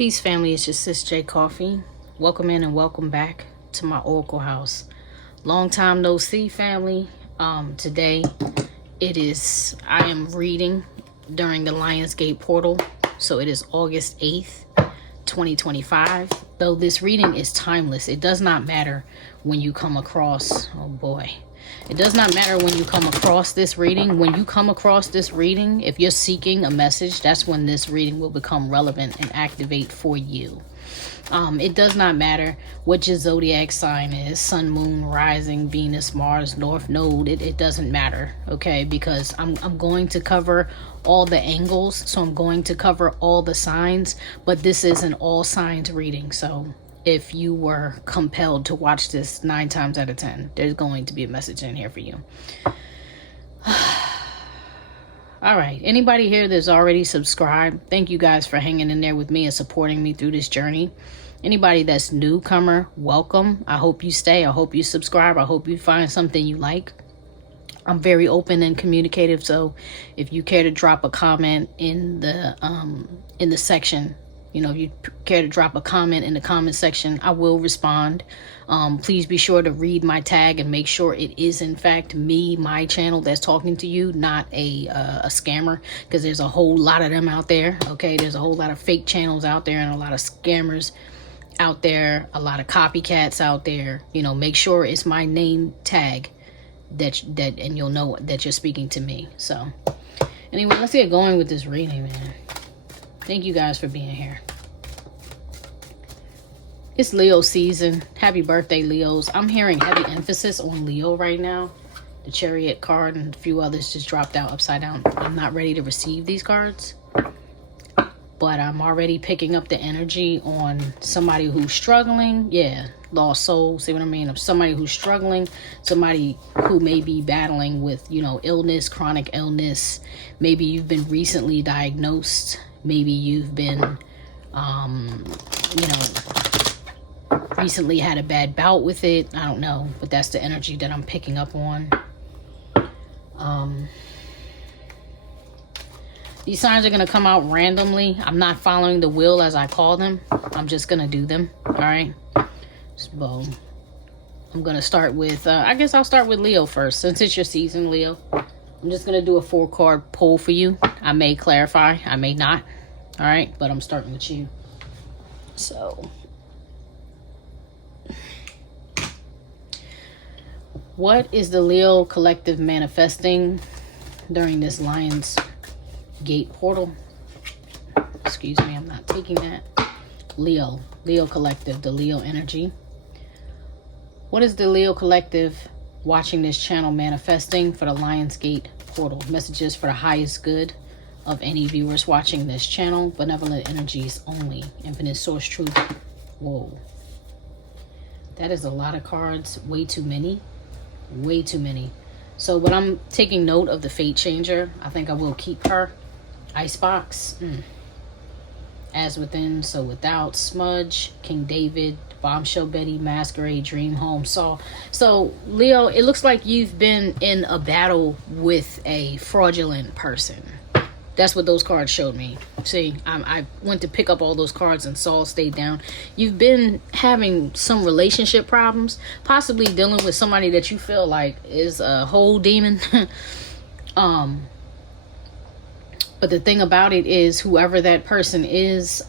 Peace, family. It's your sis j.coffee. Welcome in and welcome back to my Oracle house. Long time no see, family. Today I am reading during the Lionsgate portal. So it is August 8th, 2025. Though this reading is timeless, it does not matter when you come across, oh boy. It does not matter when you come across this reading. When you come across this reading, if you're seeking a message, that's when this reading will become relevant and activate for you. It does not matter what your zodiac sign is, sun, moon, rising, Venus, Mars, North Node. It doesn't matter, okay? Because I'm going to cover all the angles, so I'm going to cover all the signs, but this is an all signs reading, so if you were compelled to watch this 9 times out of 10, there's going to be a message in here for you. All right, anybody here that's already subscribed, thank you guys for hanging in there with me and supporting me through this journey. Anybody that's newcomer, welcome. I hope you stay. I hope you subscribe. I hope you find something you like. I'm very open and communicative, so if you care to drop a comment in the section, you know, if you care to drop a comment in the comment section, I will respond. Please be sure to read my tag and make sure it is in fact me, my channel that's talking to you, not a scammer, because there's a whole lot of them out there. Okay, there's a whole lot of fake channels out there and a lot of scammers out there, a lot of copycats out there. You know, make sure it's my name tag that and you'll know that you're speaking to me. So anyway, let's get going with this reading, man. Thank you guys for being here. It's Leo season. Happy birthday, Leos. I'm hearing heavy emphasis on Leo right now. The Chariot card and a few others just dropped out upside down. I'm not ready to receive these cards, but I'm already picking up the energy on somebody who's struggling. Yeah, lost soul. See what I mean? Of somebody who's struggling, somebody who may be battling with, you know, illness, chronic illness. Maybe you've been recently diagnosed. Maybe you've been, you know, recently had a bad bout with it. I don't know, but that's the energy that I'm picking up on. These signs are going to come out randomly. I'm not following the wheel as I call them. I'm just going to do them. All right. So I'm going to start with, I guess I'll start with Leo first, since it's your season, Leo. I'm just going to do a 4-card pull for you. I may clarify, I may not. All right, but I'm starting with you. So, what is the Leo collective manifesting during this Lions Gate portal? Excuse me, I'm not taking that. Leo collective, the Leo energy. What is the Leo collective watching this channel manifesting for the Lionsgate portal? Messages for the highest good of any viewers watching this channel. Benevolent energies only. Infinite source truth. Whoa. That is a lot of cards. Way too many. Way too many. So, but I'm taking note of the fate changer. I think I will keep her. Icebox. As within, so without. Smudge. King David. Bombshell Betty, Masquerade, Dream Home, Saw. So, Leo, it looks like you've been in a battle with a fraudulent person. That's what those cards showed me. See, I went to pick up all those cards and Saul stayed down. You've been having some relationship problems, possibly dealing with somebody that you feel like is a whole demon. But the thing about it is, whoever that person is,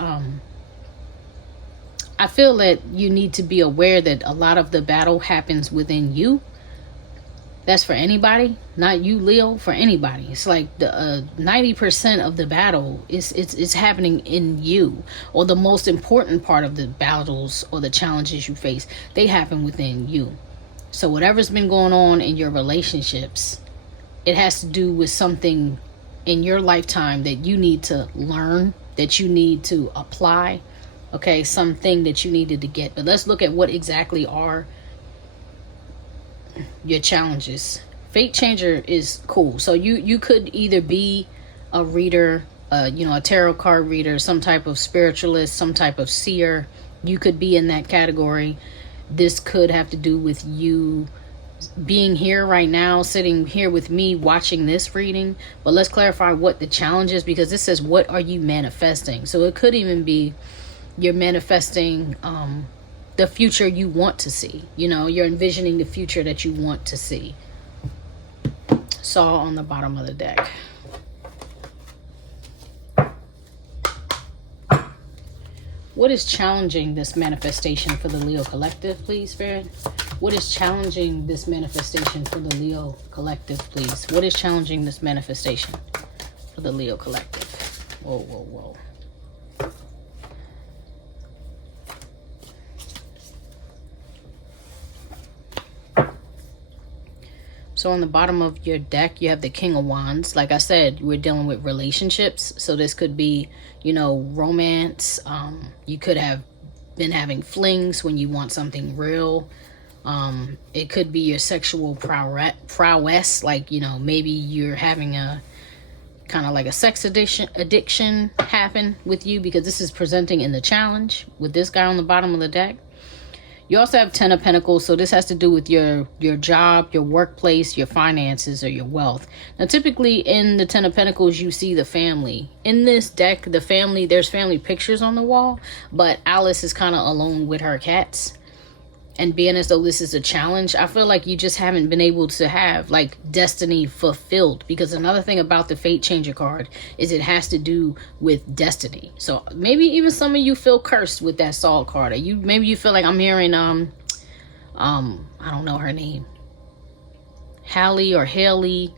I feel that you need to be aware that a lot of the battle happens within you. That's for anybody, not you, Leo, for anybody. It's like the 90% of the battle is happening in you, or the most important part of the battles or the challenges you face, they happen within you. So whatever's been going on in your relationships, it has to do with something in your lifetime that you need to learn, that you need to apply. Okay, something that you needed to get. But let's look at what exactly are your challenges. Fate changer is cool. So you could either be a reader, you know, a tarot card reader, some type of spiritualist, some type of seer. You could be in that category. This could have to do with you being here right now, sitting here with me watching this reading. But let's clarify what the challenge is, because this says, what are you manifesting? So it could even be you're manifesting the future you want to see. You know, you're envisioning the future that you want to see. Saw on the bottom of the deck. What is challenging this manifestation for the Leo collective, please, Spirit? What is challenging this manifestation for the Leo collective, please? What is challenging this manifestation for the Leo collective? Whoa, whoa, whoa. So on the bottom of your deck, you have the King of Wands. Like I said, we're dealing with relationships. So this could be, you know, romance. You could have been having flings when you want something real. It could be your sexual prowess. Like, you know, maybe you're having a kind of like a sex addiction happen with you, because this is presenting in the challenge with this guy on the bottom of the deck. You also have 10 of Pentacles, so this has to do with your job, your workplace, your finances, or your wealth. Now, typically in the 10 of Pentacles, you see the family. In this deck, the family, there's family pictures on the wall, but Alice is kind of alone with her cats. And being as though this is a challenge, I feel like you just haven't been able to have like destiny fulfilled. Because another thing about the Fate Changer card is it has to do with destiny. So maybe even some of you feel cursed with that Saul card. Or maybe you feel like I'm hearing I don't know her name, Hallie or Haley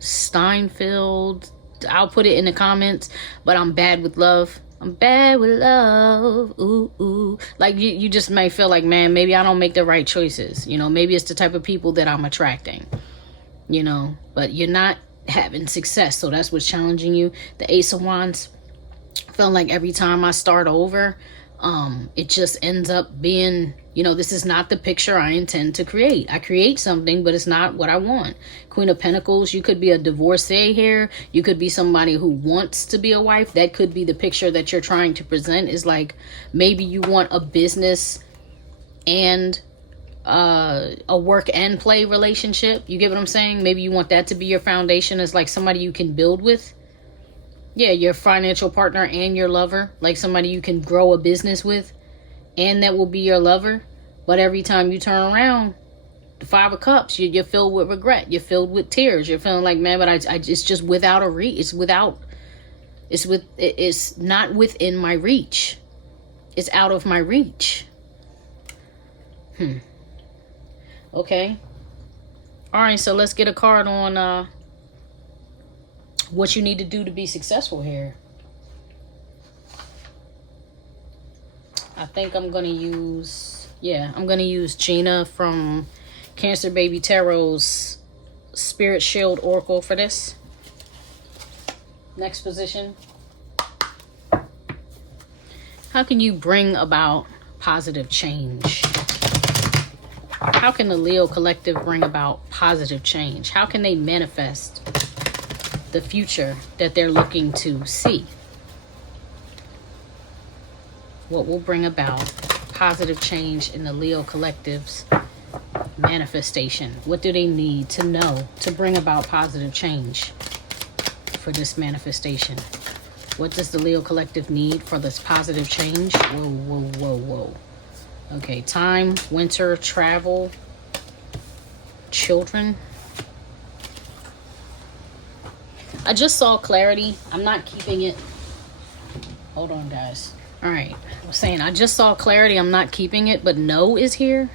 Steinfeld. I'll put it in the comments. But I'm bad with love. I'm bad with love. Ooh, ooh. Like you just may feel like, man, maybe I don't make the right choices. You know, maybe it's the type of people that I'm attracting, you know, but you're not having success. So that's what's challenging you. The Ace of Wands, feeling like every time I start over, it just ends up being, you know, this is not the picture I intend to create. I create something, but it's not what I want. Queen of Pentacles, you could be a divorcee here. You could be somebody who wants to be a wife. That could be the picture that you're trying to present, is like maybe you want a business and a work and play relationship. You get what I'm saying? Maybe you want that to be your foundation, as like somebody you can build with. Yeah, your financial partner and your lover, like somebody you can grow a business with, and that will be your lover. But every time you turn around, the Five of Cups, you're filled with regret. You're filled with tears. You're feeling like, man, but it's just without a reach. It's not within my reach. It's out of my reach. Okay. All right, so let's get a card on what you need to do to be successful here. I think I'm going to use, I'm going to use Gina from Cancer Baby Tarot's Spirit Shield Oracle for this. Next position. How can you bring about positive change? How can the Leo collective bring about positive change? How can they manifest the future that they're looking to see? What will bring about positive change in the Leo collective's manifestation? What do they need to know to bring about positive change for this manifestation? What does the Leo collective need for this positive change? Whoa, whoa, whoa, whoa. Okay, time, winter, travel, children. I just saw clarity. I'm not keeping it. Hold on, guys. All right. I was saying, I just saw clarity. I'm not keeping it, but no is here.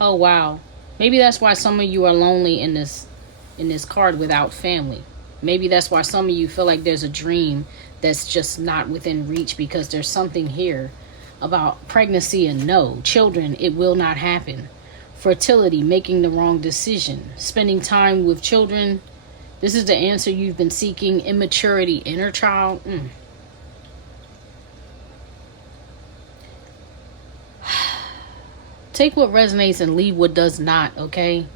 Oh, wow. Maybe that's why some of you are lonely in this card without family. Maybe that's why some of you feel like there's a dream that's just not within reach, because there's something here about pregnancy and no. Children, it will not happen. Fertility, making the wrong decision, spending time with children. This is the answer you've been seeking. Immaturity, inner child. Take what resonates and leave what does not, okay?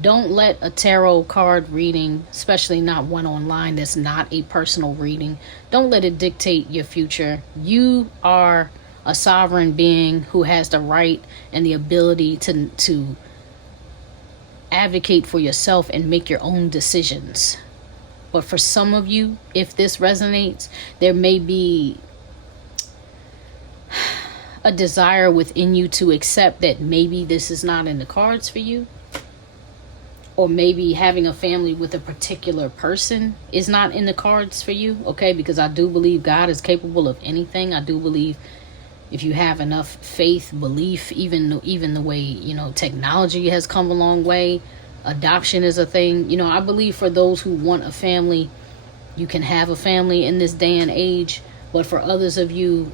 Don't let a tarot card reading, especially not one online that's not a personal reading, don't let it dictate your future. You are a sovereign being who has the right and the ability to advocate for yourself and make your own decisions. But for some of you, if this resonates, there may be a desire within you to accept that maybe this is not in the cards for you. Or maybe having a family with a particular person is not in the cards for you, okay? Because I do believe God is capable of anything. I do believe if you have enough faith, belief, even the way, you know, technology has come a long way, adoption is a thing. You know, I believe for those who want a family, you can have a family in this day and age. But for others of you,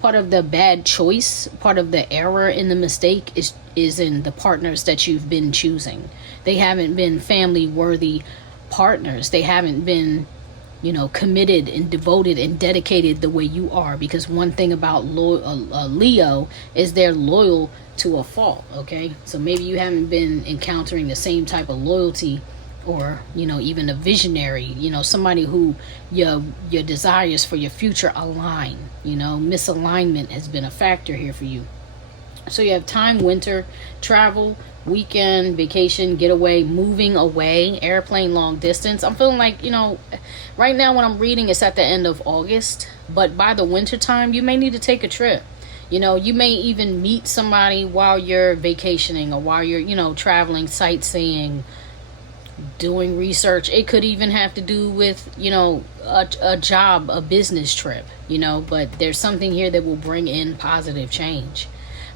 part of the bad choice, part of the error in the mistake is in the partners that you've been choosing. They haven't been family worthy partners. They haven't been, you know, committed and devoted and dedicated the way you are. Because one thing about Leo is they're loyal to a fault, okay? So maybe you haven't been encountering the same type of loyalty, or, you know, even a visionary, you know, somebody who your desires for your future align. You know, misalignment has been a factor here for you. So you have time, winter, travel, weekend, vacation, getaway, moving away, airplane, long distance. I'm feeling like, you know, right now when I'm reading, it's at the end of August, but by the winter time, you may need to take a trip. You know, you may even meet somebody while you're vacationing, or while you're, you know, traveling, sightseeing, doing research. It could even have to do with, you know, a job, a business trip, you know, but there's something here that will bring in positive change.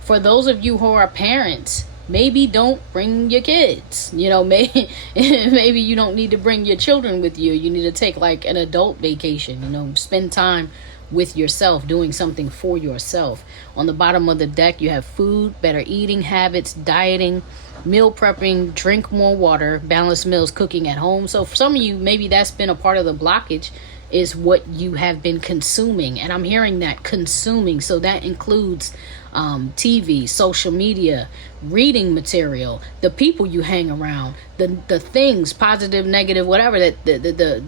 For those of you who are parents, maybe don't bring your kids, you know, maybe you don't need to bring your children with you. You need to take like an adult vacation, you know, spend time with yourself, doing something for yourself. On the bottom of the deck, you have food, better eating habits, dieting, meal prepping, drink more water, balanced meals, cooking at home. So for some of you, maybe that's been a part of the blockage, is what you have been consuming. And I'm hearing that consuming. So that includes TV, social media, reading material, the people you hang around, the things, positive, negative, whatever, that the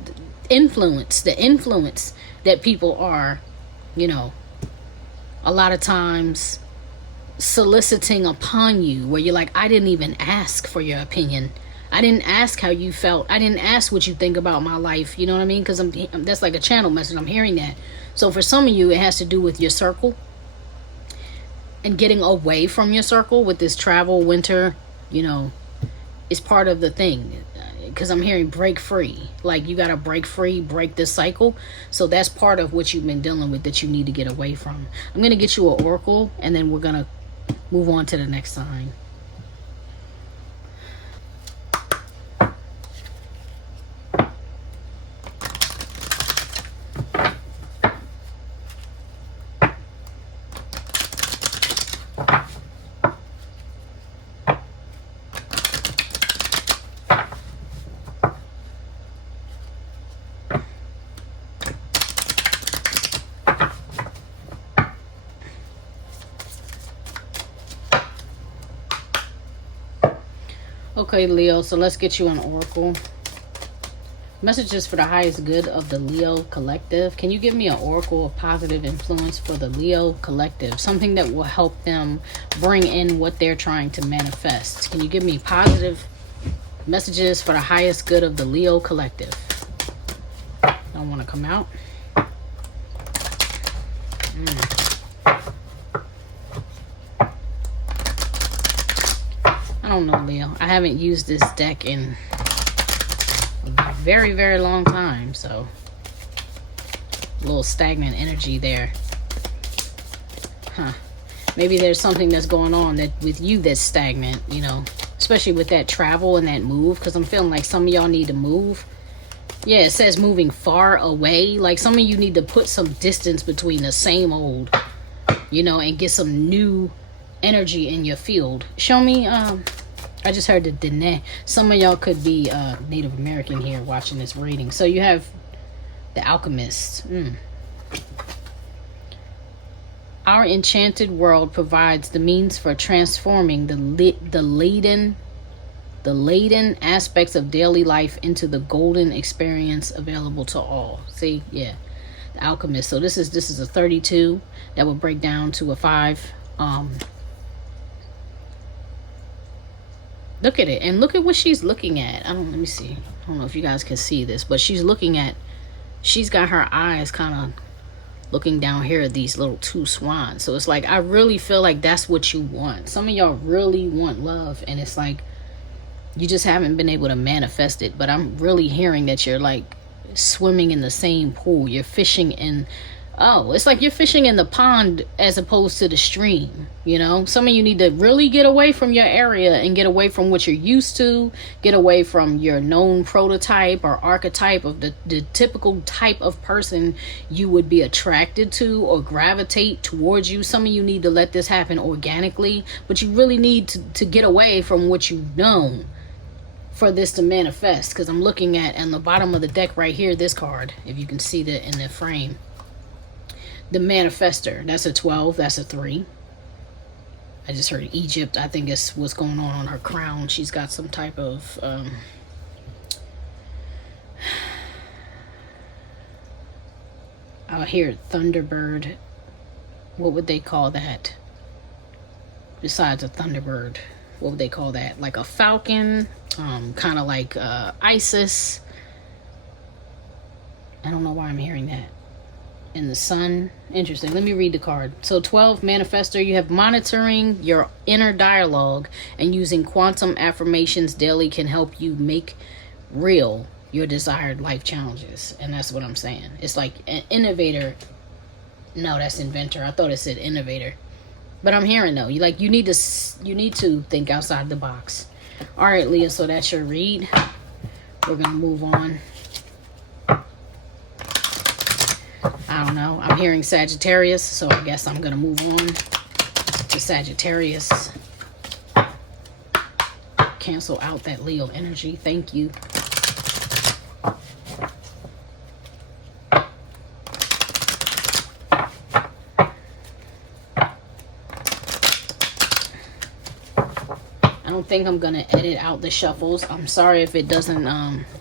influence that people are, you know, a lot of times soliciting upon you, where you're like, I didn't even ask for your opinion. I didn't ask how you felt. I didn't ask what you think about my life. You know what I mean? Because that's like a channel message. I'm hearing that. So for some of you, it has to do with your circle and getting away from your circle with this travel, winter, you know, is part of the thing. Because I'm hearing break free. Like you got to break free, break this cycle. So that's part of what you've been dealing with that you need to get away from. I'm going to get you an oracle, and then we're going to move on to the next sign. Okay, Leo, so let's get you an oracle. Messages for the highest good of the Leo collective. Can you give me an oracle of positive influence for the Leo collective? Something that will help them bring in what they're trying to manifest. Can you give me positive messages for the highest good of the Leo collective? Don't want to come out. I don't know, Leo. I haven't used this deck in a very, very long time, so a little stagnant energy there. Maybe there's something that's going on that with you that's stagnant, you know, especially with that travel and that move, because I'm feeling like some of y'all need to move. Yeah, it says moving far away. Like some of you need to put some distance between the same old, you know, and get some new energy in your field. Show me, I just heard the Dene. Some of y'all could be Native American here watching this reading. So you have the Alchemist. Our enchanted world provides the means for transforming the laden aspects of daily life into the golden experience available to all. See, yeah, the Alchemist. So this is a 32 that will break down to a 5. Look at it. And look at what she's looking at. Let me see. I don't know if you guys can see this, but she's looking at, she's got her eyes kind of looking down here at these little two swans. So it's like, I really feel like that's what you want. Some of y'all really want love, and it's like you just haven't been able to manifest it. But I'm really hearing that you're like swimming in the same pool. You're fishing in, oh, it's like you're fishing in the pond as opposed to the stream. You know, some of you need to really get away from your area and get away from what you're used to, get away from your known prototype or archetype of the typical type of person you would be attracted to or gravitate towards you. Some of you need to let this happen organically, but you really need to get away from what you've known for this to manifest. Because I'm looking at on the bottom of the deck right here, this card, if you can see that in the frame, the manifester. That's a 12, that's a 3. I just heard Egypt. I think it's what's going on her crown. She's got some type of out here, Thunderbird. What would they call that? Besides a Thunderbird, what would they call that? Like a falcon, kind of like Isis. I don't know why I'm hearing that. In the sun. Interesting. Let me read the card. So 12, manifestor, you have monitoring your inner dialogue and using quantum affirmations daily can help you make real your desired life challenges. And that's what I'm saying. It's like an innovator. No, that's inventor. I thought it said innovator. But I'm hearing though, you need to think outside the box. All right, Leah, so that's your read. We're going to move on. I don't know. I'm hearing Sagittarius, so I guess I'm going to move on to Sagittarius. Cancel out that Leo energy. Thank you. I don't think I'm going to edit out the shuffles. I'm sorry if it doesn't,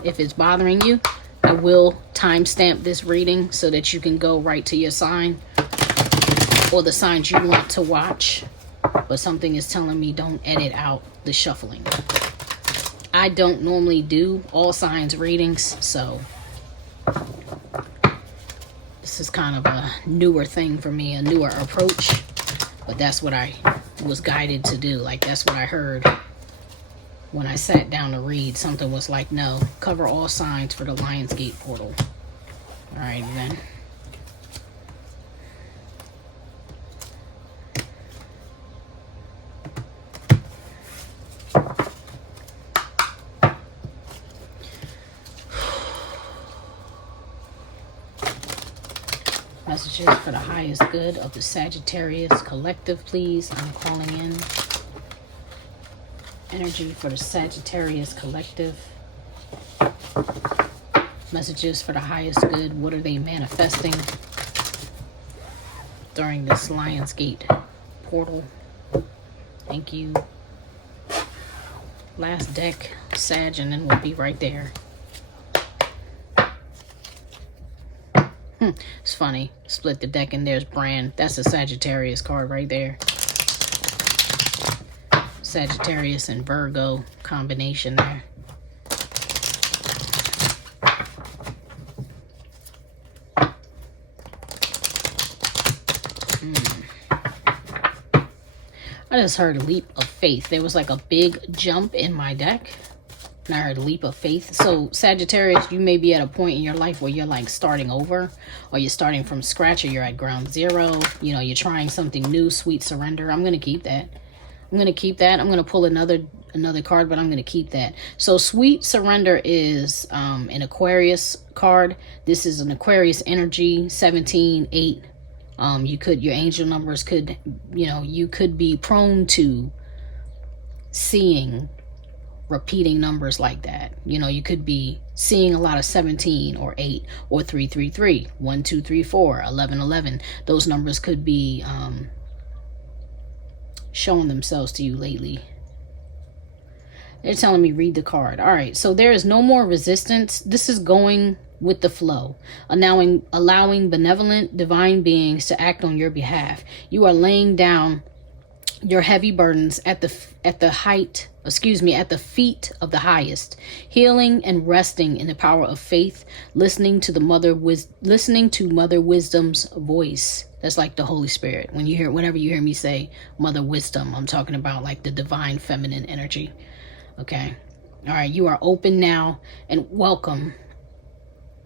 if it's bothering you. I will timestamp this reading so that you can go right to your sign or the signs you want to watch. But something is telling me don't edit out the shuffling. I don't normally do all signs readings, so this is kind of a newer thing for me, a newer approach. But that's what I was guided to do. Like, that's what I heard when I sat down to read. Something was like, no, cover all signs for the Lionsgate portal. All right, then. Messages for the highest good of the Sagittarius collective, please. I'm calling in. Energy for the Sagittarius collective. Messages for the highest good. What are they manifesting during this Lionsgate portal? Thank you. Last deck, Sag, and then we'll be right there. It's funny. Split the deck and there's Brand. That's a Sagittarius card right there. Sagittarius and Virgo combination there. I just heard a leap of faith. There was like a big jump in my deck. And I heard a leap of faith. So Sagittarius, you may be at a point in your life where you're like starting over, or you're starting from scratch, or you're at ground zero. You know, you're trying something new, sweet surrender. I'm going to keep that. I'm going to keep that. I'm going to pull another card, but I'm going to keep that. So sweet surrender is an Aquarius card. This is an Aquarius energy, 17-8. Your angel numbers could, you could be prone to seeing repeating numbers like that. You could be seeing a lot of 17 or 8 or 333, 1, 2, 3, 4, 11, 11. Those numbers could be showing themselves to you lately. They're telling me read the card. All right, so there is no more resistance. This is going with the flow, allowing benevolent divine beings to act on your behalf. You are laying down your heavy burdens at the feet of the highest, healing and resting in the power of faith, listening to Mother Wisdom's voice. That's like the Holy Spirit. Whenever you hear me say Mother Wisdom, I'm talking about like the divine feminine energy. Okay. All right. You are open now and welcome.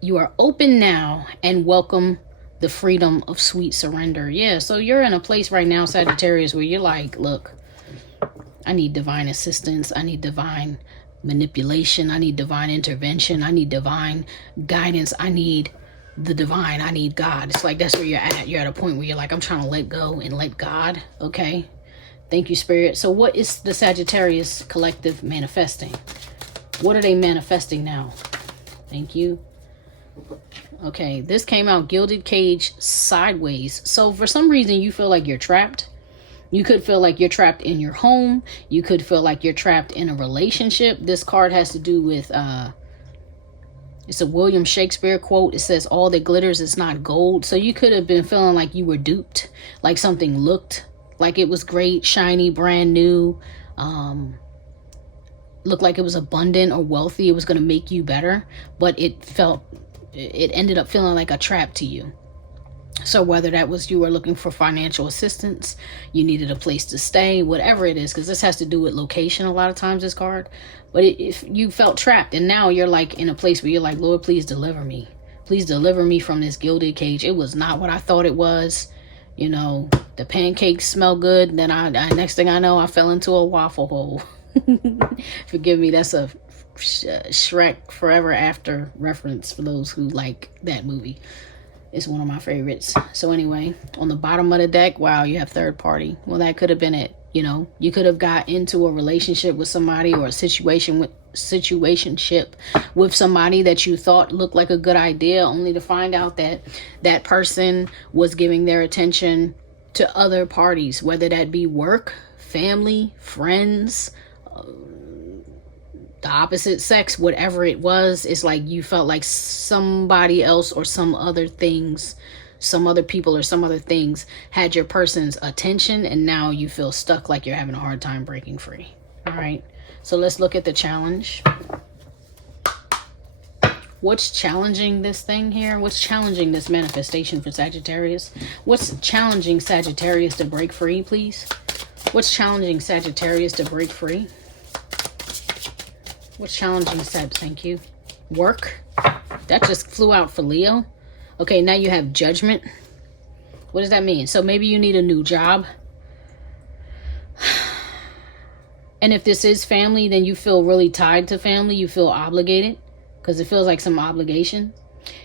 You are open now and welcome the freedom of sweet surrender. Yeah, so you're in a place right now, Sagittarius, where you're like, look, I need divine assistance. I need divine manipulation. I need divine intervention. I need divine guidance. I need the divine. I need God. It's like that's where you're at. You're at a point where you're like, I'm trying to let go and let God. Okay. Thank you, Spirit. So what is the Sagittarius collective manifesting? What are they manifesting now? Thank you. Okay, this came out Gilded Cage sideways. So for some reason you feel like you're trapped. You could feel like you're trapped in your home. You could feel like you're trapped in a relationship. This card has to do with it's a William Shakespeare quote. It says, all that glitters is not gold. So you could have been feeling like you were duped, like something looked like it was great, shiny, brand new, looked like it was abundant or wealthy. It was going to make you better, but it ended up feeling like a trap to you. So whether that was you were looking for financial assistance, you needed a place to stay, whatever it is, because this has to do with location a lot of times, this card. But if you felt trapped, and now you're like in a place where you're like, Lord, please deliver me. Please deliver me from this gilded cage. It was not what I thought it was. You know, the pancakes smell good. Then I next thing I know, I fell into a waffle hole. Forgive me, that's a Shrek Forever After reference for those who like that movie. It's one of my favorites. So anyway, on the bottom of the deck, wow, you have third party. Well, that could have been it. You know, you could have got into a relationship with somebody or a situationship with somebody that you thought looked like a good idea, only to find out that that person was giving their attention to other parties, whether that be work, family, friends, the opposite sex, whatever it was. It's like you felt like somebody else or some other things, some other people or some other things had your person's attention, and now you feel stuck, like you're having a hard time breaking free. All right, so let's look at the challenge. What's challenging this thing here? What's challenging this manifestation for Sagittarius? What's challenging Sagittarius to break free, please? What's challenging Sagittarius to break free? What's challenging, Seb? Thank you. Work. That just flew out for Leo. Okay, now you have Judgment. What does that mean? So maybe you need a new job. And if this is family, then you feel really tied to family. You feel obligated because it feels like some obligation.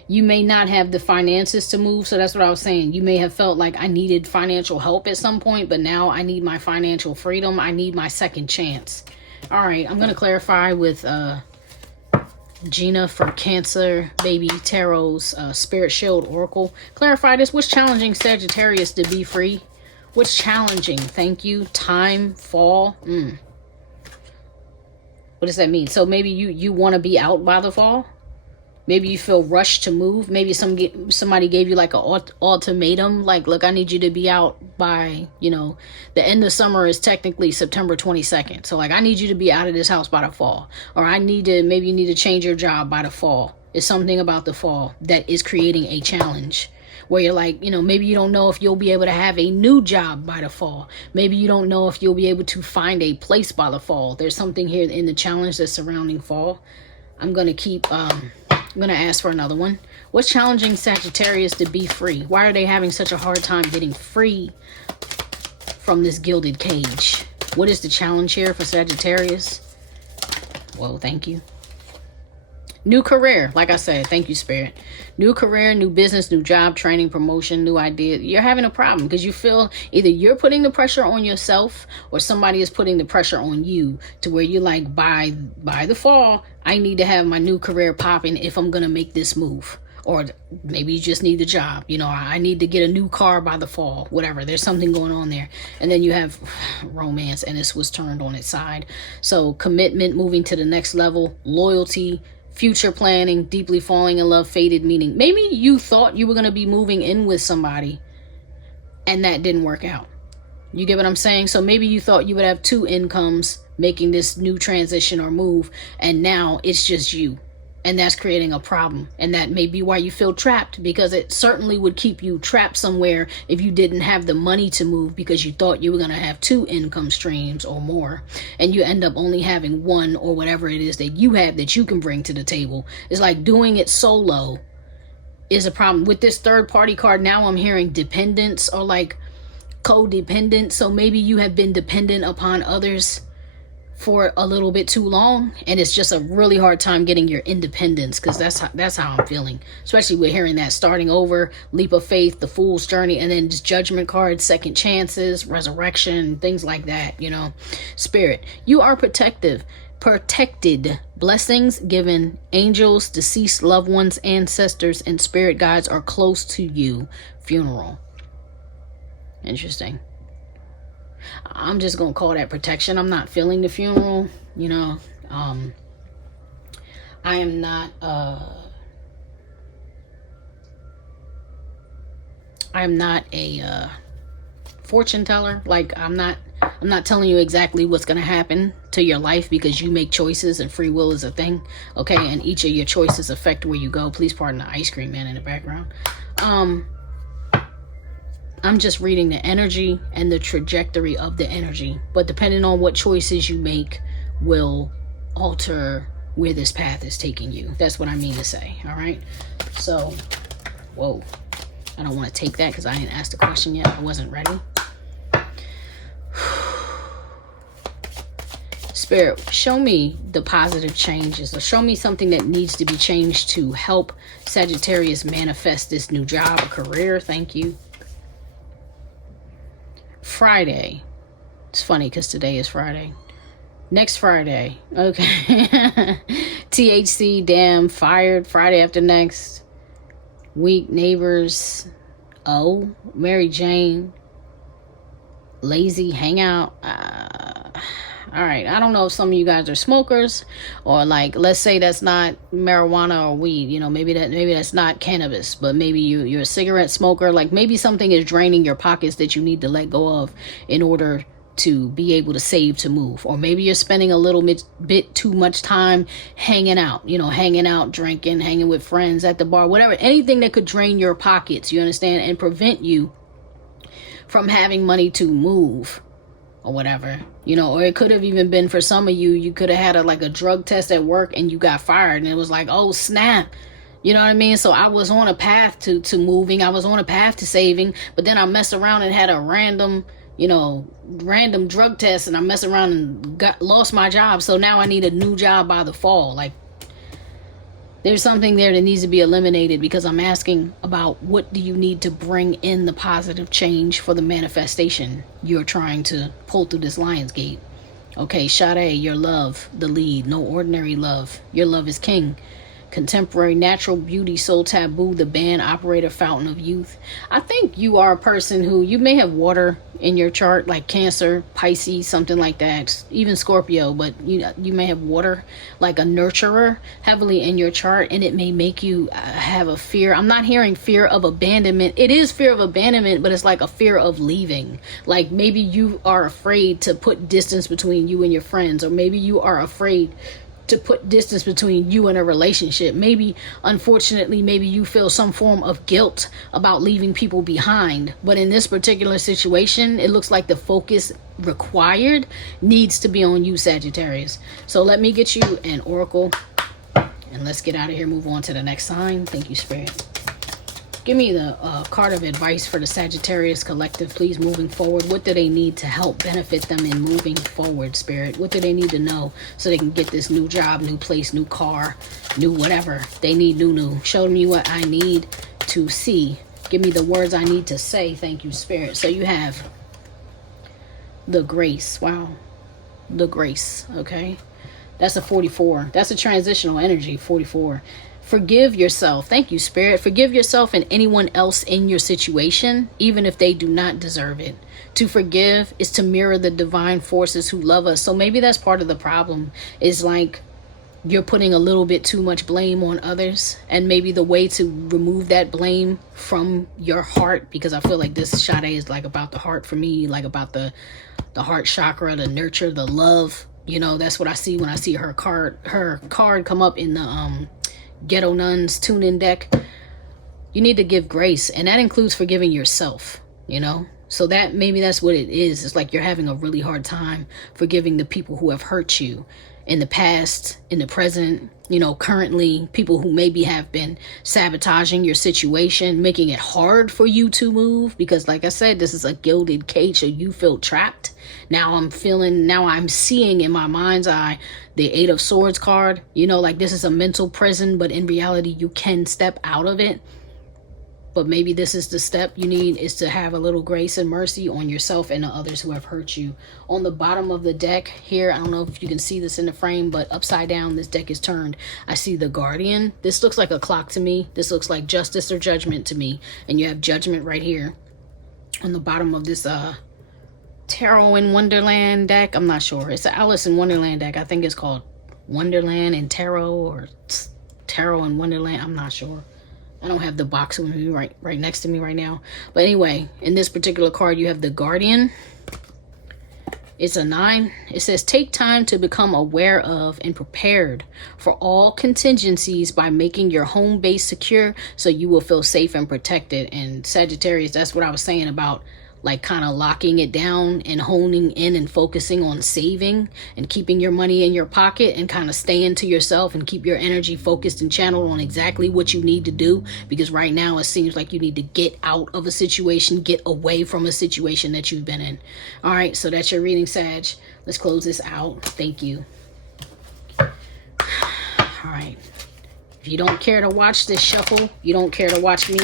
You may not have the finances to move. So that's what I was saying. You may have felt like I needed financial help at some point, but now I need my financial freedom. I need my second chance. All right, I'm going to clarify with Gina from Cancer Baby Tarot's Spirit Shield Oracle. Clarify this. What's challenging Sagittarius to be free? What's challenging? Thank you. Time, fall. What does that mean? So maybe you want to be out by the fall. Maybe you feel rushed to move. Maybe somebody gave you like an ultimatum. Like, look, I need you to be out by, the end of summer is technically September 22nd. So like, I need you to be out of this house by the fall. Or maybe you need to change your job by the fall. It's something about the fall that is creating a challenge where you're like, maybe you don't know if you'll be able to have a new job by the fall. Maybe you don't know if you'll be able to find a place by the fall. There's something here in the challenge that's surrounding fall. I'm going to ask for another one. What's challenging Sagittarius to be free? Why are they having such a hard time getting free from this gilded cage? What is the challenge here for Sagittarius? Well, thank you. New career. Like I said, thank you, Spirit. New career, new business, new job, training, promotion, new idea. You're having a problem because you feel either you're putting the pressure on yourself or somebody is putting the pressure on you to where you're like, by the fall, I need to have my new career popping if I'm going to make this move. Or maybe you just need the job. I need to get a new car by the fall, whatever. There's something going on there. And then you have romance, and this was turned on its side. So commitment, moving to the next level, loyalty, future planning, deeply falling in love, fated, meaning maybe you thought you were going to be moving in with somebody and that didn't work out. You get what I'm saying? So maybe you thought you would have 2 incomes making this new transition or move, and now it's just you. And that's creating a problem. And that may be why you feel trapped, because it certainly would keep you trapped somewhere if you didn't have the money to move, because you thought you were going to have 2 income streams or more, and you end up only having 1 or whatever it is that you have that you can bring to the table. It's like doing it solo is a problem. With this third party card, now I'm hearing dependence or like codependent. So maybe you have been dependent upon others for a little bit too long, and it's just a really hard time getting your independence, because that's how I'm feeling, especially with hearing that starting over, leap of faith, the fool's journey, and then just judgment cards, second chances, resurrection, things like that. You know, Spirit, you are protected, blessings given, angels, deceased loved ones, ancestors, and spirit guides are close to you. Funeral. Interesting. I'm just gonna call that protection. I'm not feeling the funeral, you know. I am not a fortune teller. Like I'm not telling you exactly what's gonna happen to your life, because you make choices and free will is a thing. Okay, and each of your choices affect where you go. Please pardon the ice cream man in the background. I'm just reading the energy and the trajectory of the energy. But depending on what choices you make will alter where this path is taking you. That's what I mean to say. All right. So, whoa. I don't want to take that because I didn't ask the question yet. I wasn't ready. Spirit, show me the positive changes, or show me something that needs to be changed to help Sagittarius manifest this new job or career. Thank you. Friday. It's funny because today is Friday. Next Friday. Okay. THC, damn, fired. Friday after next. Weak neighbors. Oh, Mary Jane. Lazy hangout. All right. I don't know if some of you guys are smokers, or like, let's say that's not marijuana or weed. You know, maybe that's not cannabis, but maybe you're a cigarette smoker. Like maybe something is draining your pockets that you need to let go of in order to be able to save to move. Or maybe you're spending a little bit too much time hanging out, drinking, hanging with friends at the bar, whatever, anything that could drain your pockets, you understand, and prevent you from having money to move or whatever, or it could have even been, for some of you could have had a drug test at work and you got fired, and it was like, oh snap, you know what I mean? So I was on a path to moving, I was on a path to saving, but then I messed around and had a random drug test, and I messed around and lost my job. So now I need a new job by the fall. Like there's something there that needs to be eliminated, because I'm asking about what do you need to bring in the positive change for the manifestation you're trying to pull through this lion's gate. Okay, Sade, your love, the lead, no ordinary love. Your love is king. Contemporary, natural beauty, soul taboo, the band, operator, fountain of youth. I think you are a person who, you may have water in your chart, like Cancer, Pisces, something like that, even Scorpio, but you may have water, like a nurturer, heavily in your chart, and it may make you have a fear. I'm not hearing fear of abandonment. It is fear of abandonment, but it's like a fear of leaving. Like maybe you are afraid to put distance between you and your friends, or maybe you are afraid to put distance between you and a relationship. Maybe, unfortunately, maybe you feel some form of guilt about leaving people behind. But in this particular situation, it looks like the focus required needs to be on you, Sagittarius. So let me get you an oracle, and let's get out of here, move on to the next sign. Thank you, Spirit. Give me the card of advice for the Sagittarius collective, please, moving forward. What do they need to help benefit them in moving forward, Spirit? What do they need to know so they can get this new job, new place, new car, new whatever? They need new. Show me what I need to see. Give me the words I need to say. Thank you, Spirit. So you have the grace. Wow. The grace. Okay. That's a 44. That's a transitional energy, 44. Forgive yourself. Thank you, Spirit. Forgive yourself and anyone else in your situation, even if they do not deserve it. To forgive is to mirror the divine forces who love us. So maybe that's part of the problem, is like you're putting a little bit too much blame on others, and maybe the way to remove that blame from your heart, because I feel like this Sade is like about the heart for me, like about the heart chakra, the nurture, the love. You know, that's what I see when I see her card come up in the Ghetto Nuns tune-in deck. You need to give grace, and that includes forgiving yourself, you know. So that maybe that's what it is. It's like you're having a really hard time forgiving the people who have hurt you in the past, in the present, you know, currently, people who maybe have been sabotaging your situation, making it hard for you to move, because like I said, this is a gilded cage, so you feel trapped. Now I'm seeing in my mind's eye the 8 of Swords card, you know, like this is a mental prison, but in reality you can step out of it. But maybe this is the step you need, is to have a little grace and mercy on yourself and the others who have hurt you. On the bottom of the deck here, I don't know if you can see this in the frame, but upside down, this deck is turned. I see the Guardian. This looks like a clock to me. This looks like justice or judgment to me. And you have Judgment right here on the bottom of this Tarot in Wonderland deck. I'm not sure. It's an Alice in Wonderland deck. I think it's called Wonderland and Tarot, or Tarot in Wonderland. I'm not sure. I don't have the box with me right next to me right now. But anyway, in this particular card, you have the Guardian. It's a 9. It says, take time to become aware of and prepared for all contingencies by making your home base secure so you will feel safe and protected. And Sagittarius, that's what I was saying about like kind of locking it down and honing in and focusing on saving and keeping your money in your pocket and kind of staying to yourself and keep your energy focused and channeled on exactly what you need to do. Because right now it seems like you need to get out of a situation, get away from a situation that you've been in. All right, so that's your reading, Sag. Let's close this out. Thank you. All right. If you don't care to watch this shuffle, you don't care to watch me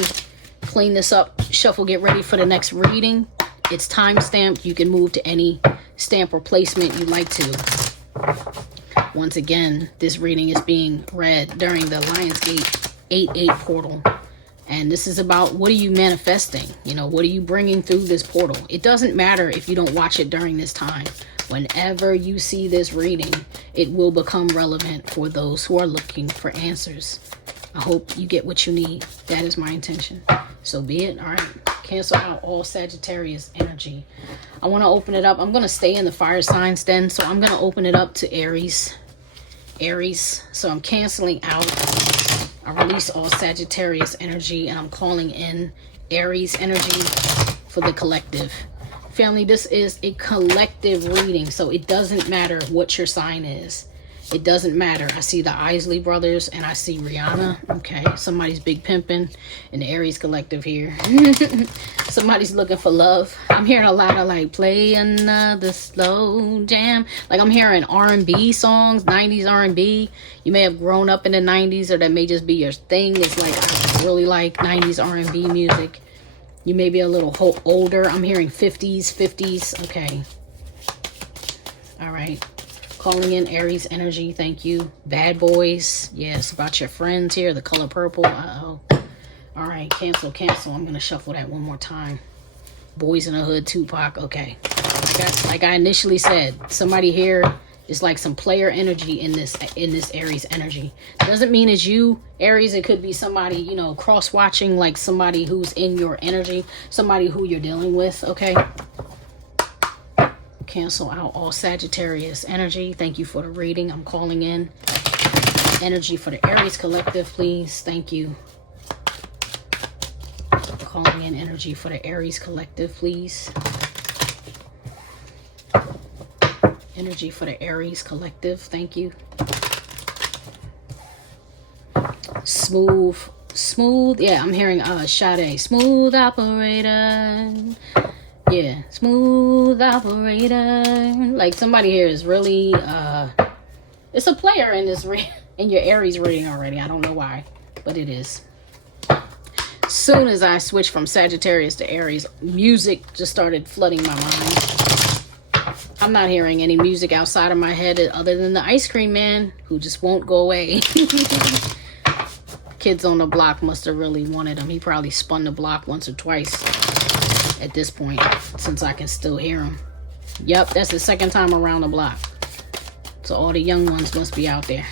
clean this up, shuffle, get ready for the next reading. It's time stamped. You can move to any stamp or placement you like to. Once again, this reading is being read during the Lionsgate 8/8 portal. And this is about, what are you manifesting? You know, what are you bringing through this portal? It doesn't matter if you don't watch it during this time. Whenever you see this reading, it will become relevant for those who are looking for answers. I hope you get what you need. That is my intention. So be it. All right. Cancel out all Sagittarius energy. I want to open it up. I'm going to stay in the fire signs then. So I'm going to open it up to Aries. Aries. So I'm canceling out. I release all Sagittarius energy, and I'm calling in Aries energy for the collective. Family, this is a collective reading. So it doesn't matter what your sign is. It doesn't matter. I see the Isley brothers and I see Rihanna. Okay, somebody's big pimping in the Aries collective here. Somebody's looking for love. I'm hearing a lot of like, play another slow jam. Like I'm hearing R&B songs, 90s R&B. You may have grown up in the 90s, or that may just be your thing. It's like, I really like 90s R&B music. You may be a little older. I'm hearing 50s. Okay. All right. Calling in Aries energy. Thank you. Bad boys. Yes, about your friends here. The color purple. Uh-oh. All right. Cancel. I'm going to shuffle that one more time. Boys in the Hood, Tupac. Okay. Like I initially said, somebody here is like some player energy in this Aries energy. Doesn't mean it's you, Aries. It could be somebody, you know, cross-watching, like somebody who's in your energy, somebody who you're dealing with. Okay. Cancel out all Sagittarius energy. Thank you for the reading. I'm calling in energy for the Aries collective, please. Thank you. Calling in energy for the Aries collective, please. Energy for the Aries collective. Thank you. Smooth. Yeah, I'm hearing Sade. Smooth operator. Yeah, smooth operator. Like somebody here is really it's a player in this in your Aries reading already. I don't know why, but it is. Soon as I switched from Sagittarius to Aries, music just started flooding my mind. I'm not hearing any music outside of my head other than the ice cream man, who just won't go away. Kids on the block must have really wanted him. He probably spun the block once or twice at this point, since I can still hear him. Yep, that's the second time around the block. So all the young ones must be out there.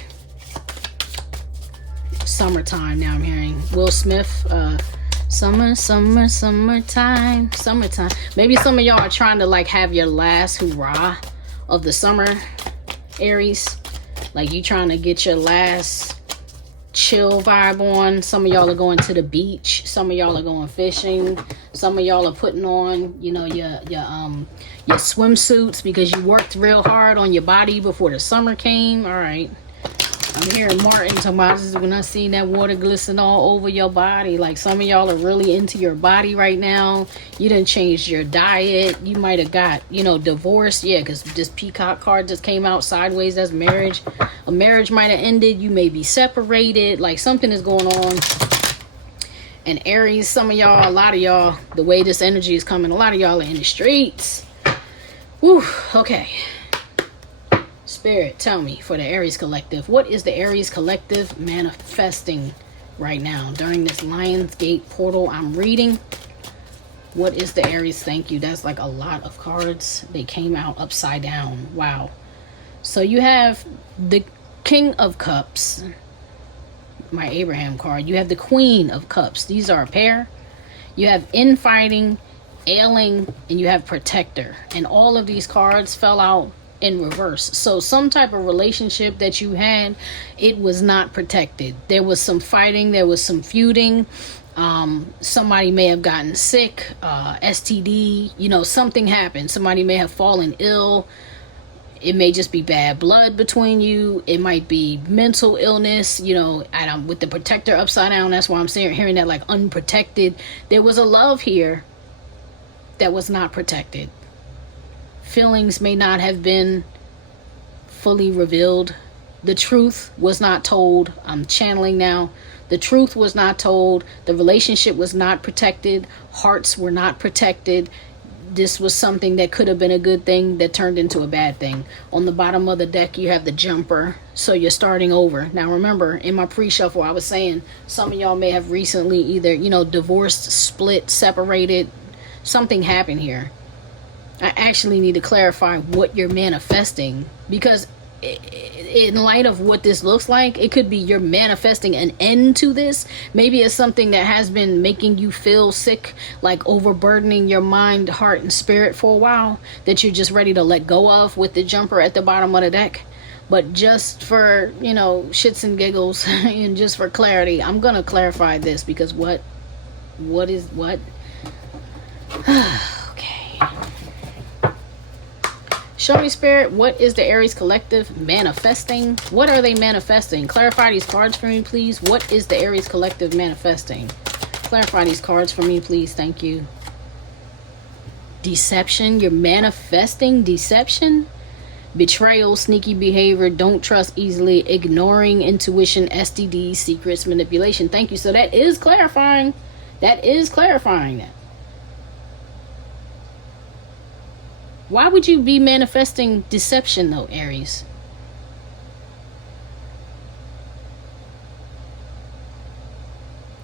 summertime. Now I'm hearing Will Smith, summertime. Maybe some of y'all are trying to like have your last hurrah of the summer, Aries. Like you trying to get your last chill vibe on. Some of y'all are going to the beach. Some of y'all are going fishing. Some of y'all are putting on, you know, your swimsuits because you worked real hard on your body before the summer came. All right. I'm hearing Martin talking about this when I seen that water glisten all over your body. Like some of y'all are really into your body right now. You done changed your diet. You might have got, you know, divorced. Yeah, because this peacock card just came out sideways. That's marriage. A marriage might have ended. You may be separated. Like something is going on. And Aries, some of y'all, a lot of y'all, the way this energy is coming, a lot of y'all are in the streets. Woo, okay. Spirit, tell me, for the Aries collective, what is the Aries collective manifesting right now during this Lionsgate portal I'm reading? What is the Aries? Thank you. That's like a lot of cards. They came out upside down. Wow. So you have the King of Cups, my Abraham card. You have the Queen of Cups. These are a pair. You have infighting, ailing, and you have protector. And all of these cards fell out in reverse. So some type of relationship that you had, it was not protected. There was some fighting, there was some feuding. Somebody may have gotten sick, STD, you know, something happened. Somebody may have fallen ill. It may just be bad blood between you. It might be mental illness, you know, and with the protector upside down. That's why I'm hearing that like unprotected. There was a love here that was not protected. Feelings may not have been fully revealed. The truth was not told. I'm channeling now. The truth was not told. The relationship was not protected. Hearts were not protected. This was something that could have been a good thing that turned into a bad thing. On the bottom of the deck, you have the Jumper. So you're starting over. Now remember, in my pre-shuffle, I was saying some of y'all may have recently either, you know, divorced, split, separated. Something happened here. I actually need to clarify what you're manifesting, because in light of what this looks like, it could be you're manifesting an end to this. Maybe it's something that has been making you feel sick, like overburdening your mind, heart, and spirit for a while, that you're just ready to let go of with the Jumper at the bottom of the deck. But just for, you know, shits and giggles and just for clarity, I'm gonna clarify this, because what is what? Okay. Show me, Spirit, what is the Aries collective manifesting? What are they manifesting? Clarify these cards for me, please. What is the Aries collective manifesting? Clarify these cards for me, please. Thank you. Deception. You're manifesting deception. Betrayal, sneaky behavior, don't trust easily, ignoring intuition, STD, secrets, manipulation. Thank you. So that is clarifying. That is clarifying that. Why would you be manifesting deception, though, Aries?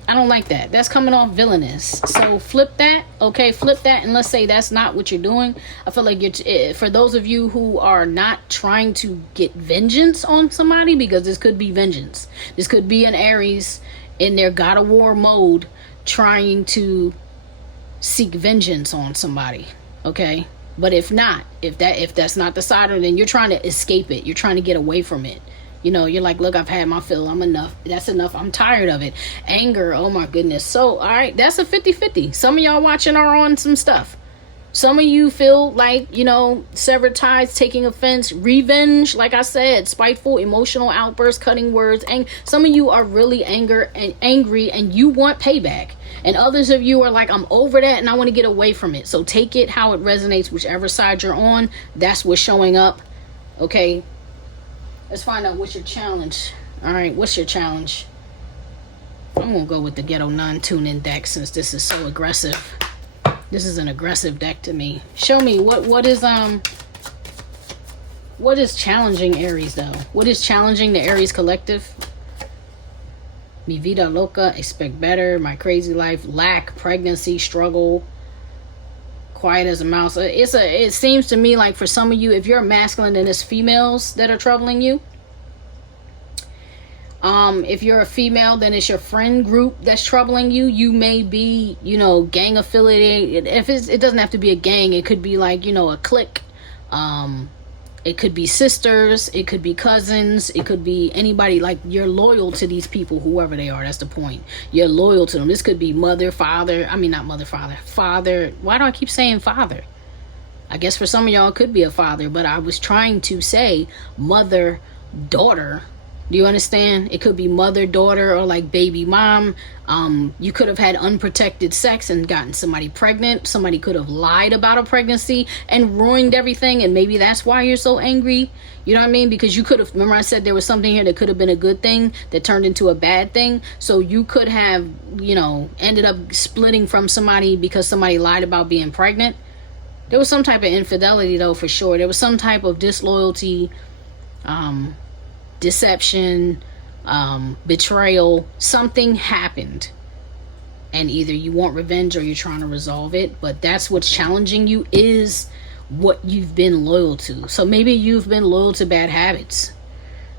I don't like that. That's coming off villainous. So flip that. Okay, flip that. And let's say that's not what you're doing. I feel like you're, for those of you who are not trying to get vengeance on somebody, because this could be vengeance. This could be an Aries in their God of War mode trying to seek vengeance on somebody. Okay? But if not, if that's not the Saturn, then you're trying to escape it. You're trying to get away from it. You know, you're like, look, I've had my fill. I'm enough. That's enough. I'm tired of it. Anger. Oh my goodness. So, all right, that's a 50-50. Some of y'all watching are on some stuff. Some of you feel like, you know, severed ties, taking offense, revenge. Like I said, spiteful, emotional outbursts, cutting words. And some of you are really angry and you want payback. And others of you are like, I'm over that and I want to get away from it. So take it how it resonates, whichever side you're on. That's what's showing up. Okay. Let's find out what's your challenge. All right. What's your challenge? I'm going to go with the Ghetto Nun tune-in deck since this is so aggressive. This is an aggressive deck to me. Show me what is challenging Aries though? What is challenging the Aries collective? Mi vida loca, expect better, my crazy life, lack, pregnancy, struggle, quiet as a mouse. It seems to me like for some of you, if you're masculine and it's females that are troubling you, If you're a female, then it's your friend group that's troubling you. You may be, you know, gang affiliated. If it doesn't have to be a gang, it could be like, you know, a clique. It could be sisters, it could be cousins, it could be anybody. Like, you're loyal to these people, whoever they are. That's the point. You're loyal to them. This could be mother, father. I mean, not mother, father. Father. Why do I keep saying father? I guess for some of y'all it could be a father, but I was trying to say mother, daughter. Do you understand? It could be mother, daughter, or like baby mom. You could have had unprotected sex and gotten somebody pregnant. Somebody could have lied about a pregnancy and ruined everything, and maybe that's why you're so angry. You know what I mean? Because you could have, remember I said there was something here that could have been a good thing that turned into a bad thing. So you could have, you know, ended up splitting from somebody because somebody lied about being pregnant. There was some type of infidelity, though, for sure. There was some type of disloyalty, deception, betrayal. Something happened, and either you want revenge or you're trying to resolve it. But that's what's challenging you, is what you've been loyal to. So maybe you've been loyal to bad habits.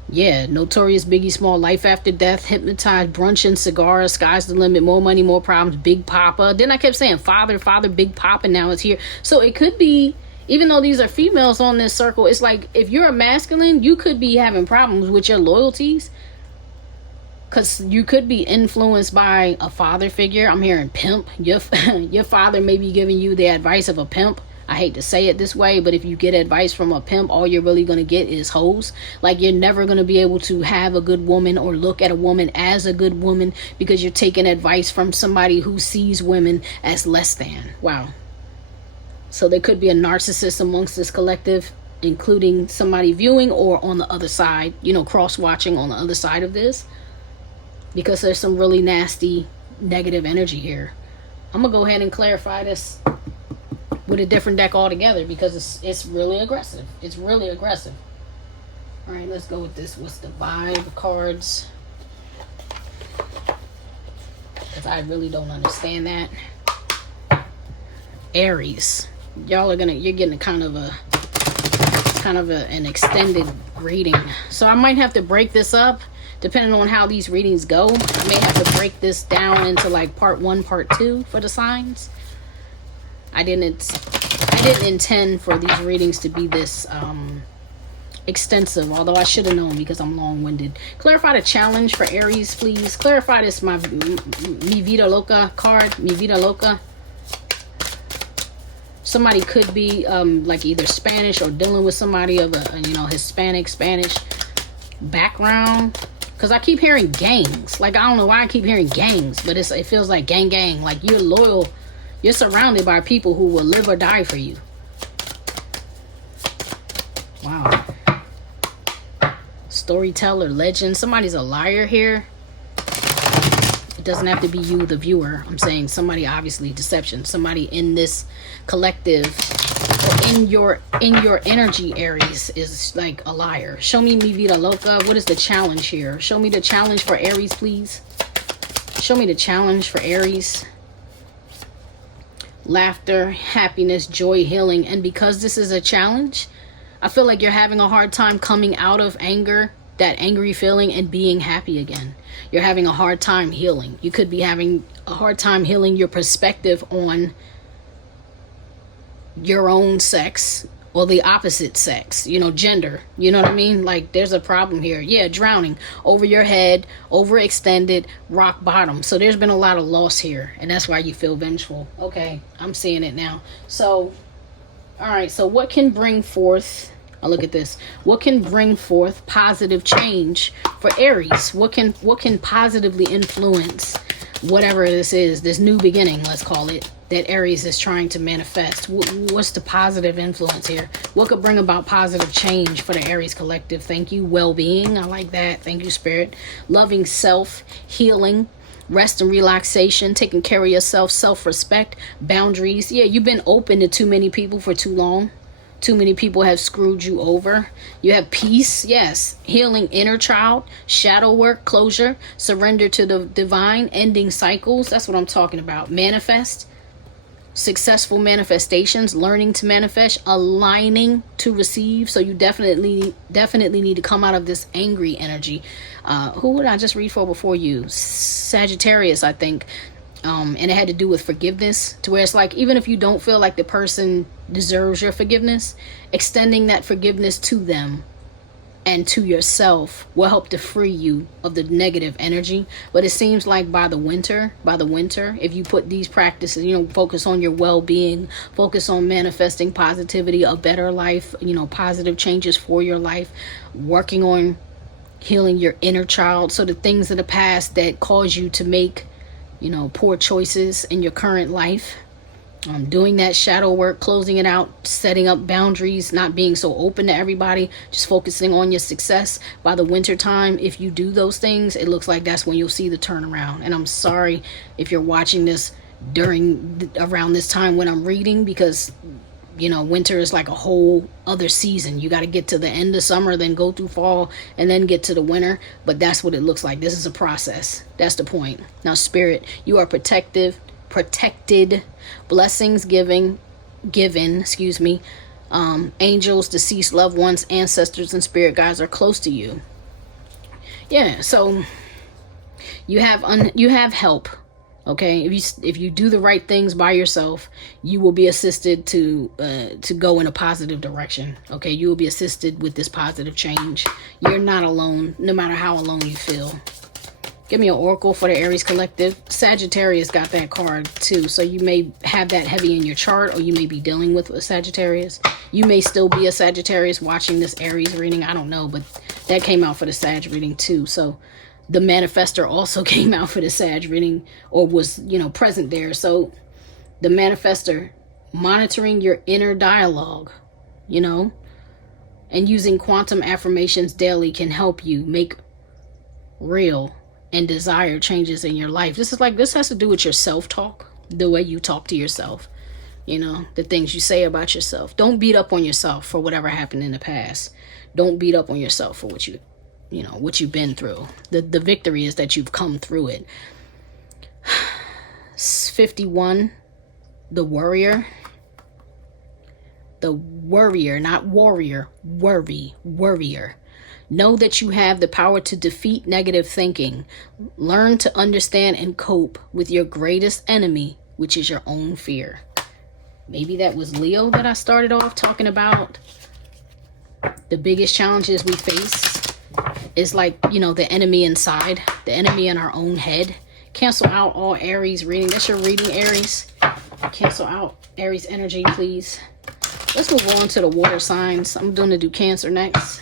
Yeah, Notorious Biggie Small, Life After Death, Hypnotized, Brunch and Cigar, Sky's the Limit, More Money, More Problems, Big Papa. Then I kept saying father, Big Papa, now it's here. So it could be, even though these are females on this circle, it's like, if you're a masculine, you could be having problems with your loyalties, because you could be influenced by a father figure. I'm hearing pimp. Your father may be giving you the advice of a pimp. I hate to say it this way, but if you get advice from a pimp, all you're really going to get is hoes. Like, you're never going to be able to have a good woman or look at a woman as a good woman, because you're taking advice from somebody who sees women as less than. Wow. So there could be a narcissist amongst this collective, including somebody viewing or on the other side, you know, cross-watching on the other side of this, because there's some really nasty negative energy here. I'm going to go ahead and clarify this with a different deck altogether, because it's really aggressive. It's really aggressive. All right, let's go with this. What's the vibe cards? Because I really don't understand that. Aries. You're getting an extended reading. So I might have to break this up depending on how these readings go. I may have to break this down into like part 1, part 2 for the signs. I didn't intend for these readings to be this extensive, although I should have known because I'm long-winded. Clarify the challenge for Aries, please. Clarify this, mi vida loca card. Mi vida loca. Somebody could be like either Spanish or dealing with somebody of a, you know, Hispanic, Spanish background. Because I keep hearing gangs. Like, I don't know why I keep hearing gangs, but it feels like gang. Like, you're loyal. You're surrounded by people who will live or die for you. Wow. Storyteller, legend. Somebody's a liar here. It doesn't have to be you, the viewer. I'm saying somebody, obviously, deception. Somebody in this collective, in your energy, Aries, is like a liar. Show me mi vida loca. What is the challenge here? Show me the challenge for Aries, please. Show me the challenge for Aries. Laughter, happiness, joy, healing. And because this is a challenge, I feel like you're having a hard time coming out of anger, that angry feeling, and being happy again. You're having a hard time healing. You could be having a hard time healing your perspective on your own sex or the opposite sex, you know, gender. You know what I mean? Like, there's a problem here. Yeah, drowning, over your head, overextended, rock bottom. So there's been a lot of loss here, and that's why you feel vengeful. Okay, I'm seeing it now. So, all right, so what can bring forth, oh, look at this. What can bring forth positive change for Aries? What can positively influence whatever this is, this new beginning, let's call it, that Aries is trying to manifest? What's the positive influence here? What could bring about positive change for the Aries collective? Thank you. Well-being. I like that. Thank you, Spirit. Loving self, healing, rest and relaxation, taking care of yourself, self-respect, boundaries. Yeah, you've been open to too many people for too long. Too many people have screwed you over. You have peace, yes. Healing inner child, shadow work, closure, surrender to the divine, ending cycles. That's what I'm talking about. Manifest. successful manifestations, learning to manifest, aligning to receive. So you definitely need to come out of this angry energy. Who would I just read for before you? Sagittarius, I think. And it had to do with forgiveness, to where it's like, even if you don't feel like the person deserves your forgiveness, extending that forgiveness to them and to yourself will help to free you of the negative energy. But it seems like by the winter, if you put these practices, focus on your well-being, focus on manifesting positivity, a better life, positive changes for your life, working on healing your inner child. So the things of the past that cause you to make, poor choices in your current life, doing that shadow work, closing it out, setting up boundaries, not being so open to everybody, just focusing on your success. By the winter time, if you do those things, it looks like that's when you'll see the turnaround. And I'm sorry if you're watching this around this time when I'm reading, because winter is like a whole other season. You got to get to the end of summer, then go through fall, and then get to the winter. But that's what it looks like. This is a process. That's the point. Now, Spirit, you are protected, blessings given, angels, deceased loved ones, ancestors, and spirit guides are close to you. Yeah, so you have help. Okay, if you do the right things by yourself, you will be assisted to go in a positive direction. Okay, you will be assisted with this positive change. You're not alone, no matter how alone you feel. Give me an oracle for the Aries collective. Sagittarius got that card too, so you may have that heavy in your chart, or you may be dealing with a Sagittarius. You may still be a Sagittarius watching this Aries reading. I don't know, but that came out for the Sag reading too. So the manifestor also came out for the Sag reading, or was, present there. So the manifestor, monitoring your inner dialogue, and using quantum affirmations daily can help you make real and desired changes in your life. This has to do with your self-talk, the way you talk to yourself, the things you say about yourself. Don't beat up on yourself for whatever happened in the past. Don't beat up on yourself for what you've been through. The victory is that you've come through it. 51, the worrier, not warrior, worrier. Know that you have the power to defeat negative thinking. Learn to understand and cope with your greatest enemy, which is your own fear. Maybe that was Leo that I started off talking about. The biggest challenges we face is like, the enemy inside, the enemy in our own head. Cancel out all Aries reading. That's your reading, Aries. Cancel out Aries energy, please. Let's move on to the water signs. I'm going to do Cancer next.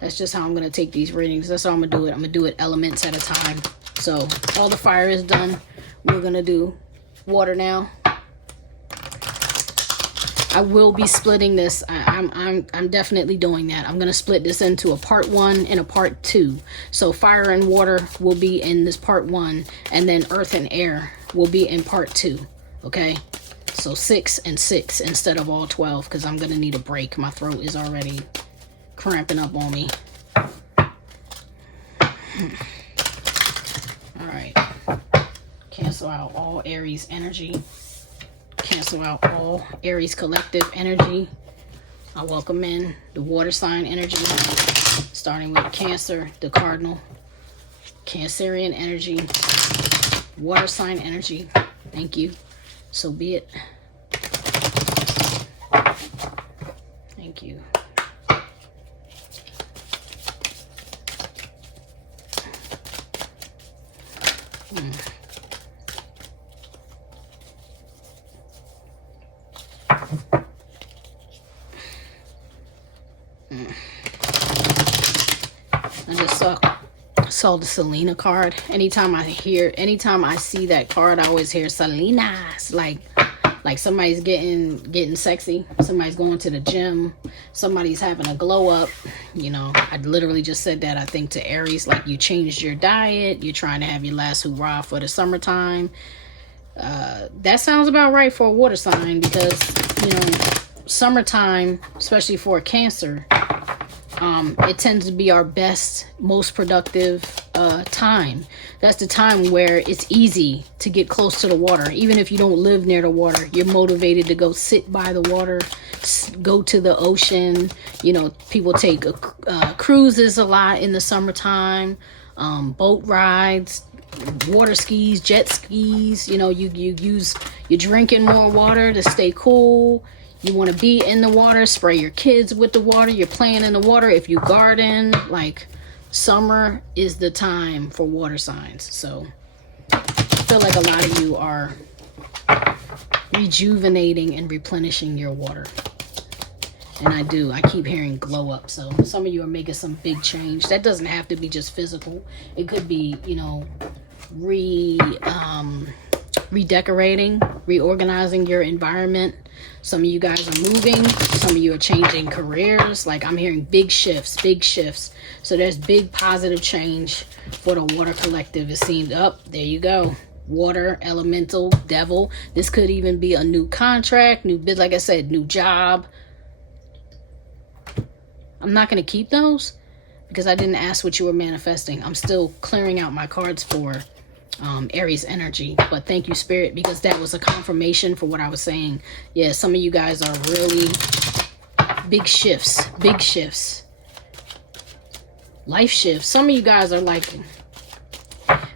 That's just how I'm going to take these readings. That's how I'm going to do it. I'm going to do it elements at a time. So all the fire is done. We're going to do water now. I will be splitting this. I'm definitely doing that. I'm going to split this into a part 1 and a part 2. So fire and water will be in this part 1, and then earth and air will be in part 2. Okay? So 6 and 6 instead of all 12, because I'm going to need a break. My throat is already cramping up on me. All right. Cancel out all Aries energy. Cancel out all Aries collective energy. I welcome in the water sign energy, starting with Cancer, the cardinal, Cancerian energy, water sign energy. Thank you. So be it. Thank you. I just saw the Selena card. Anytime I see that card, I always hear Selena. It's like somebody's getting sexy. Somebody's going to the gym. Somebody's having a glow up. I literally just said that, I think, to Aries. Like, you changed your diet. You're trying to have your last hoorah for the summertime. That sounds about right for a water sign, because, summertime, especially for a Cancer, it tends to be our best, most productive time. That's the time where it's easy to get close to the water. Even if you don't live near the water, you're motivated to go sit by the water, go to the ocean. You know, people take cruises a lot in the summertime, boat rides, water skis, jet skis. You know, you're drinking more water to stay cool. You want to be in the water, spray your kids with the water, you're playing in the water. If you garden, like, summer is the time for water signs. So I feel like a lot of you are rejuvenating and replenishing your water. And I keep hearing glow up. So some of you are making some big change. That doesn't have to be just physical. It could be, you know, redecorating, reorganizing your environment. Some of you guys are moving. Some of you are changing careers. Like, I'm hearing big shifts, big shifts. So there's big positive change for the water collective. It seemed up. There you go. Water, elemental, devil. This could even be a new contract, new bid. Like I said, new job. I'm not going to keep those because I didn't ask what you were manifesting. I'm still clearing out my cards for Aries energy, but thank you, Spirit, because that was a confirmation for what I was saying. Yeah, some of you guys are really big shifts, life shifts. Some of you guys are like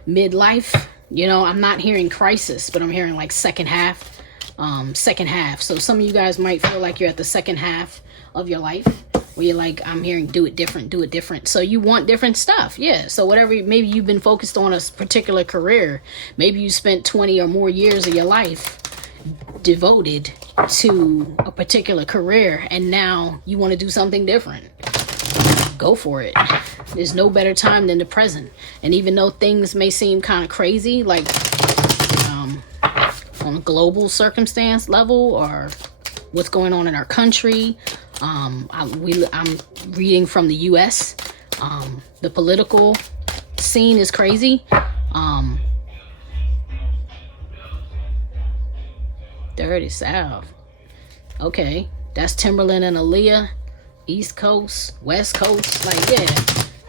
midlife. You know, I'm not hearing crisis, but I'm hearing like second half. So some of you guys might feel like you're at the second half of your life, where you're like, I'm hearing do it different. So you want different stuff. Yeah. So whatever, maybe you've been focused on a particular career. Maybe you spent 20 or more years of your life devoted to a particular career, and now you want to do something different. Go for it. There's no better time than the present. And even though things may seem kind of crazy, like on a global circumstance level, or what's going on in our country, I'm reading from the U.S. The political scene is crazy. Dirty South. Okay, that's Timberland and Aaliyah. East Coast, West Coast. Like, yeah,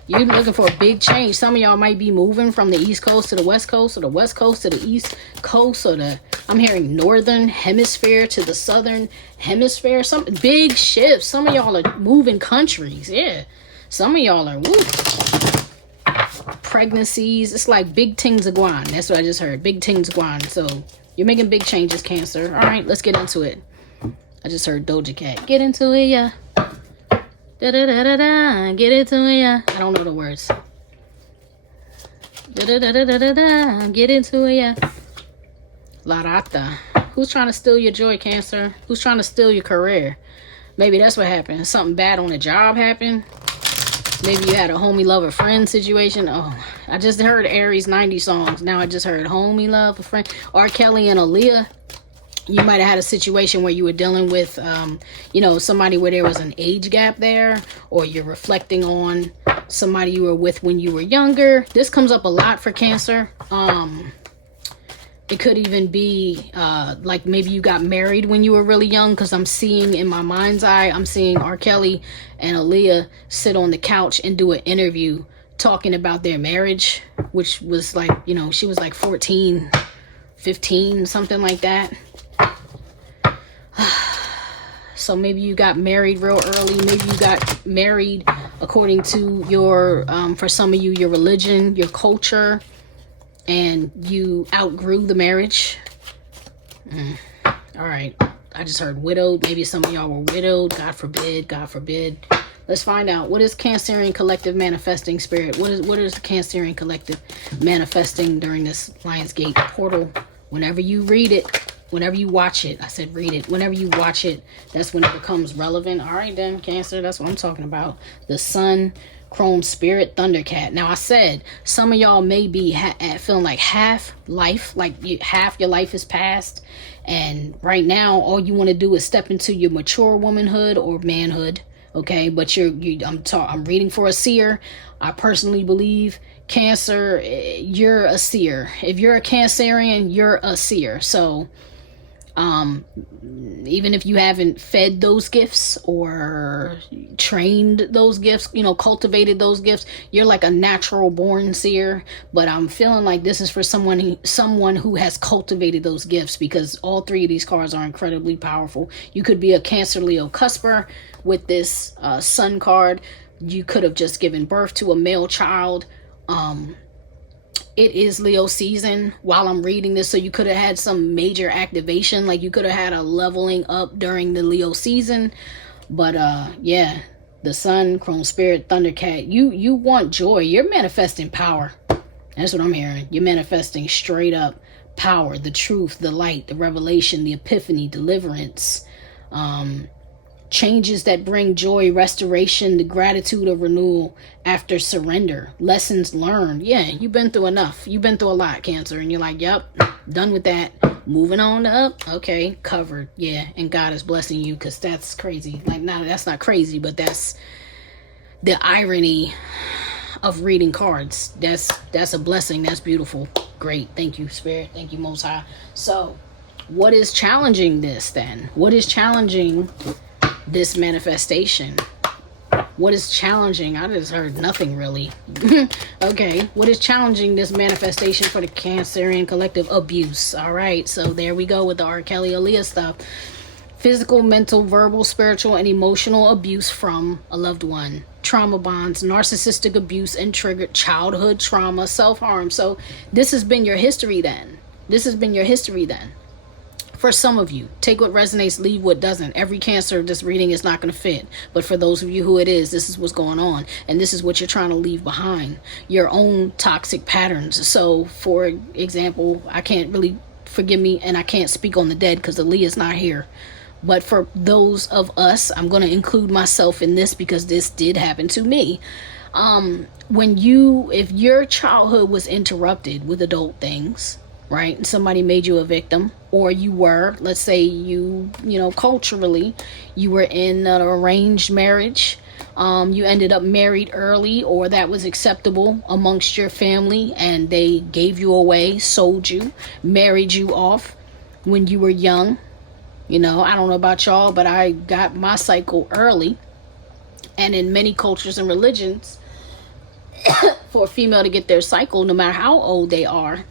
you're looking for a big change. Some of y'all might be moving from the East Coast to the West Coast, or the West Coast to the East Coast, or I'm hearing Northern Hemisphere to the Southern Hemisphere. Some big shifts. Some of y'all are moving countries. Yeah, some of y'all are pregnancies. It's like big things are going. That's what I just heard. Big things going. So you're making big changes, Cancer. All right, let's get into it. I just heard Doja Cat. Get into it, yeah. Da da da da da, get into it, yeah. I don't know the words. Da da da da da da da, get into it, yeah. La Rata. Who's trying to steal your joy, Cancer? Who's trying to steal your career? Maybe that's what happened. Something bad on the job happened. Maybe you had a homie, lover, friend situation. Oh, I just heard Aries 90 songs. Now I just heard homie, love, a friend. R. Kelly and Aaliyah. You might have had a situation where you were dealing with, you know, somebody where there was an age gap there, or you're reflecting on somebody you were with when you were younger. This comes up a lot for Cancer. It could even be like maybe you got married when you were really young, because I'm seeing in my mind's eye, I'm seeing R. Kelly and Aaliyah sit on the couch and do an interview talking about their marriage, which was like, you know, she was like 14, 15, something like that. So maybe you got married real early. Maybe you got married according to your, for some of you, your religion, your culture, and you outgrew the marriage. All right. I just heard widowed. Maybe some of y'all were widowed. God forbid. God forbid. Let's find out. What is Cancerian collective manifesting, Spirit? What is the Cancerian collective manifesting during this Lionsgate portal? Whenever you read it, whenever you watch it, I said read it. Whenever you watch it, that's when it becomes relevant. All right, then, Cancer, that's what I'm talking about. The Sun, Chrome Spirit, Thundercat. Now, I said some of y'all may be feeling like half life, like half your life is past. And right now, all you want to do is step into your mature womanhood or manhood. Okay, but I'm reading for a seer. I personally believe, Cancer, you're a seer. If you're a Cancerian, you're a seer. So Even if you haven't fed those gifts or trained those gifts, you know, cultivated those gifts, you're like a natural born seer. But I'm feeling like this is for someone who has cultivated those gifts, because all three of these cards are incredibly powerful. You could be a Cancer, Leo, cusper with this Sun card. You could have just given birth to a male child. It is Leo season while I'm reading this, so you could have had some major activation, like you could have had a leveling up during the Leo season. But yeah, the Sun, Chrome Spirit, Thundercat, you want joy. You're manifesting power. That's what I'm hearing. You're manifesting straight up power, the truth, the light, the revelation, the epiphany, deliverance, changes that bring joy, restoration, the gratitude of renewal after surrender, lessons learned. Yeah, you've been through enough. You've been through a lot, Cancer, and you're like, yep, done with that. Moving on up. Okay, covered. Yeah, and God is blessing you, because that's crazy. Like, no, that's not crazy, but that's the irony of reading cards. That's a blessing. That's beautiful. Great. Thank you, Spirit. Thank you, Most High. So, what is challenging this then? What is challenging this manifestation? What is challenging? I just heard nothing really. Okay, what is challenging this manifestation for the Cancerian collective? Abuse. All right, so there we go with the R. Kelly Aaliyah stuff. Physical, mental, verbal, spiritual, and emotional abuse from a loved one. Trauma bonds, narcissistic abuse, and triggered childhood trauma, self-harm. So this has been your history then. This has been your history then. For some of you, take what resonates, leave what doesn't. Every Cancer this reading is not going to fit. But for those of you who it is, this is what's going on. And this is what you're trying to leave behind. Your own toxic patterns. So, for example, I can't really, forgive me, and I can't speak on the dead because Aaliyah's not here. But for those of us, I'm going to include myself in this because this did happen to me. If your childhood was interrupted with adult things, right? Somebody made you a victim, or you were, let's say you know, culturally, you were in an arranged marriage. You ended up married early, or that was acceptable amongst your family, and they gave you away, sold you, married you off when you were young. You know, I don't know about y'all, but I got my cycle early. And in many cultures and religions, for a female to get their cycle, no matter how old they are,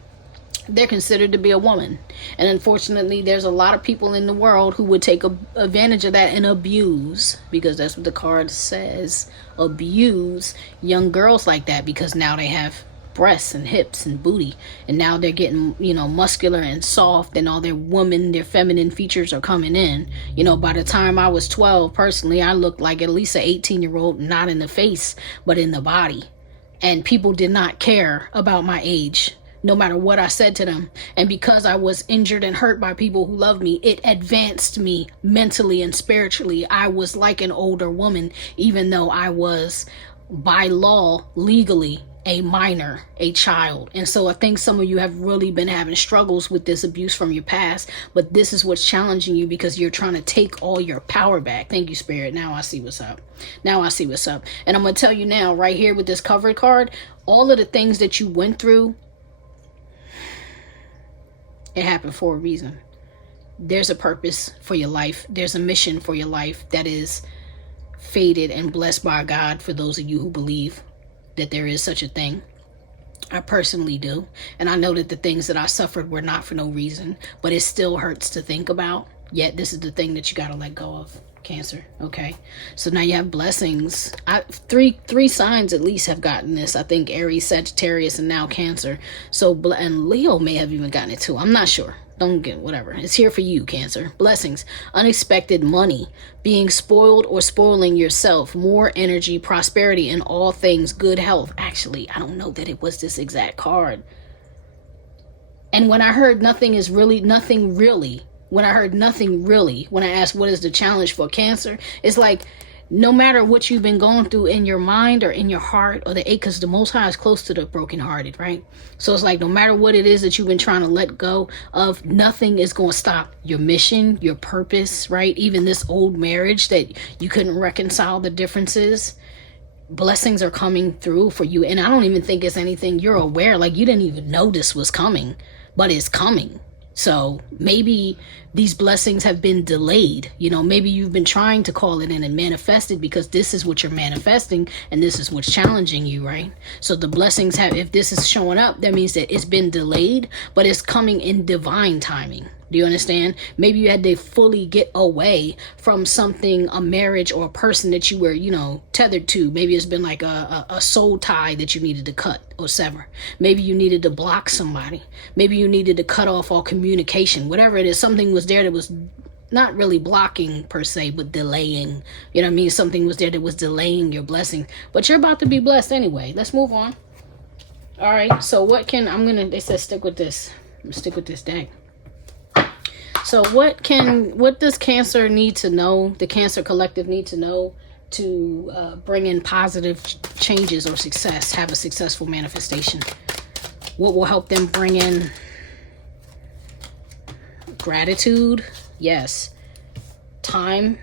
they're considered to be a woman. And unfortunately, there's a lot of people in the world who would take advantage of that and abuse, because that's what the card says, abuse young girls like that, because now they have breasts and hips and booty, and now they're getting, you know, muscular and soft, and all their feminine features are coming in. You know, by the time I was 12, personally, I looked like at least an 18-year-old, not in the face, but in the body. And people did not care about my age, no matter what I said to them. And because I was injured and hurt by people who loved me, it advanced me mentally and spiritually. I was like an older woman, even though I was, by law, legally, a minor, a child. And so I think some of you have really been having struggles with this abuse from your past, but this is what's challenging you, because you're trying to take all your power back. Thank you, Spirit. Now I see what's up. Now I see what's up. And I'm going to tell you now, right here with this cover card, all of the things that you went through, it happened for a reason. There's a purpose for your life. There's a mission for your life that is fated and blessed by God, for those of you who believe that there is such a thing. I personally do. And I know that the things that I suffered were not for no reason, but it still hurts to think about. Yet this is the thing that you got to let go of, Cancer. Okay, so now you have blessings. Three signs at least have gotten this. I think Aries, Sagittarius, and now Cancer. So, and Leo may have even gotten it too. I'm not sure. Don't get whatever. It's here for you, Cancer. Blessings, unexpected money, being spoiled or spoiling yourself, more energy, prosperity in all things, good health. Actually, I don't know that it was this exact card. And when I heard nothing really, when I asked what is the challenge for Cancer, it's like, no matter what you've been going through in your mind or in your heart or the ache, because the Most High is close to the brokenhearted, right? So it's like, no matter what it is that you've been trying to let go of, nothing is going to stop your mission, your purpose, right? Even this old marriage that you couldn't reconcile the differences. Blessings are coming through for you. And I don't even think it's anything you're aware, like you didn't even know this was coming, but it's coming. So maybe these blessings have been delayed. You know, maybe you've been trying to call it in and manifest it, because this is what you're manifesting and this is what's challenging you, right? So the blessings have, if this is showing up, that means that it's been delayed, but it's coming in divine timing. Do you understand? Maybe you had to fully get away from something, a marriage or a person that you were, you know, tethered to. Maybe it's been like a soul tie that you needed to cut or sever. Maybe you needed to block somebody. Maybe you needed to cut off all communication. Whatever it is, something was there that was not really blocking per se, but delaying. You know what I mean? Something was there that was delaying your blessing. But you're about to be blessed anyway. Let's move on. All right. So what can, they said stick with this. I'm gonna stick with this deck. So what does Cancer need to know, the Cancer collective need to know to bring in positive changes or success, have a successful manifestation? What will help them bring in gratitude? Yes. Time.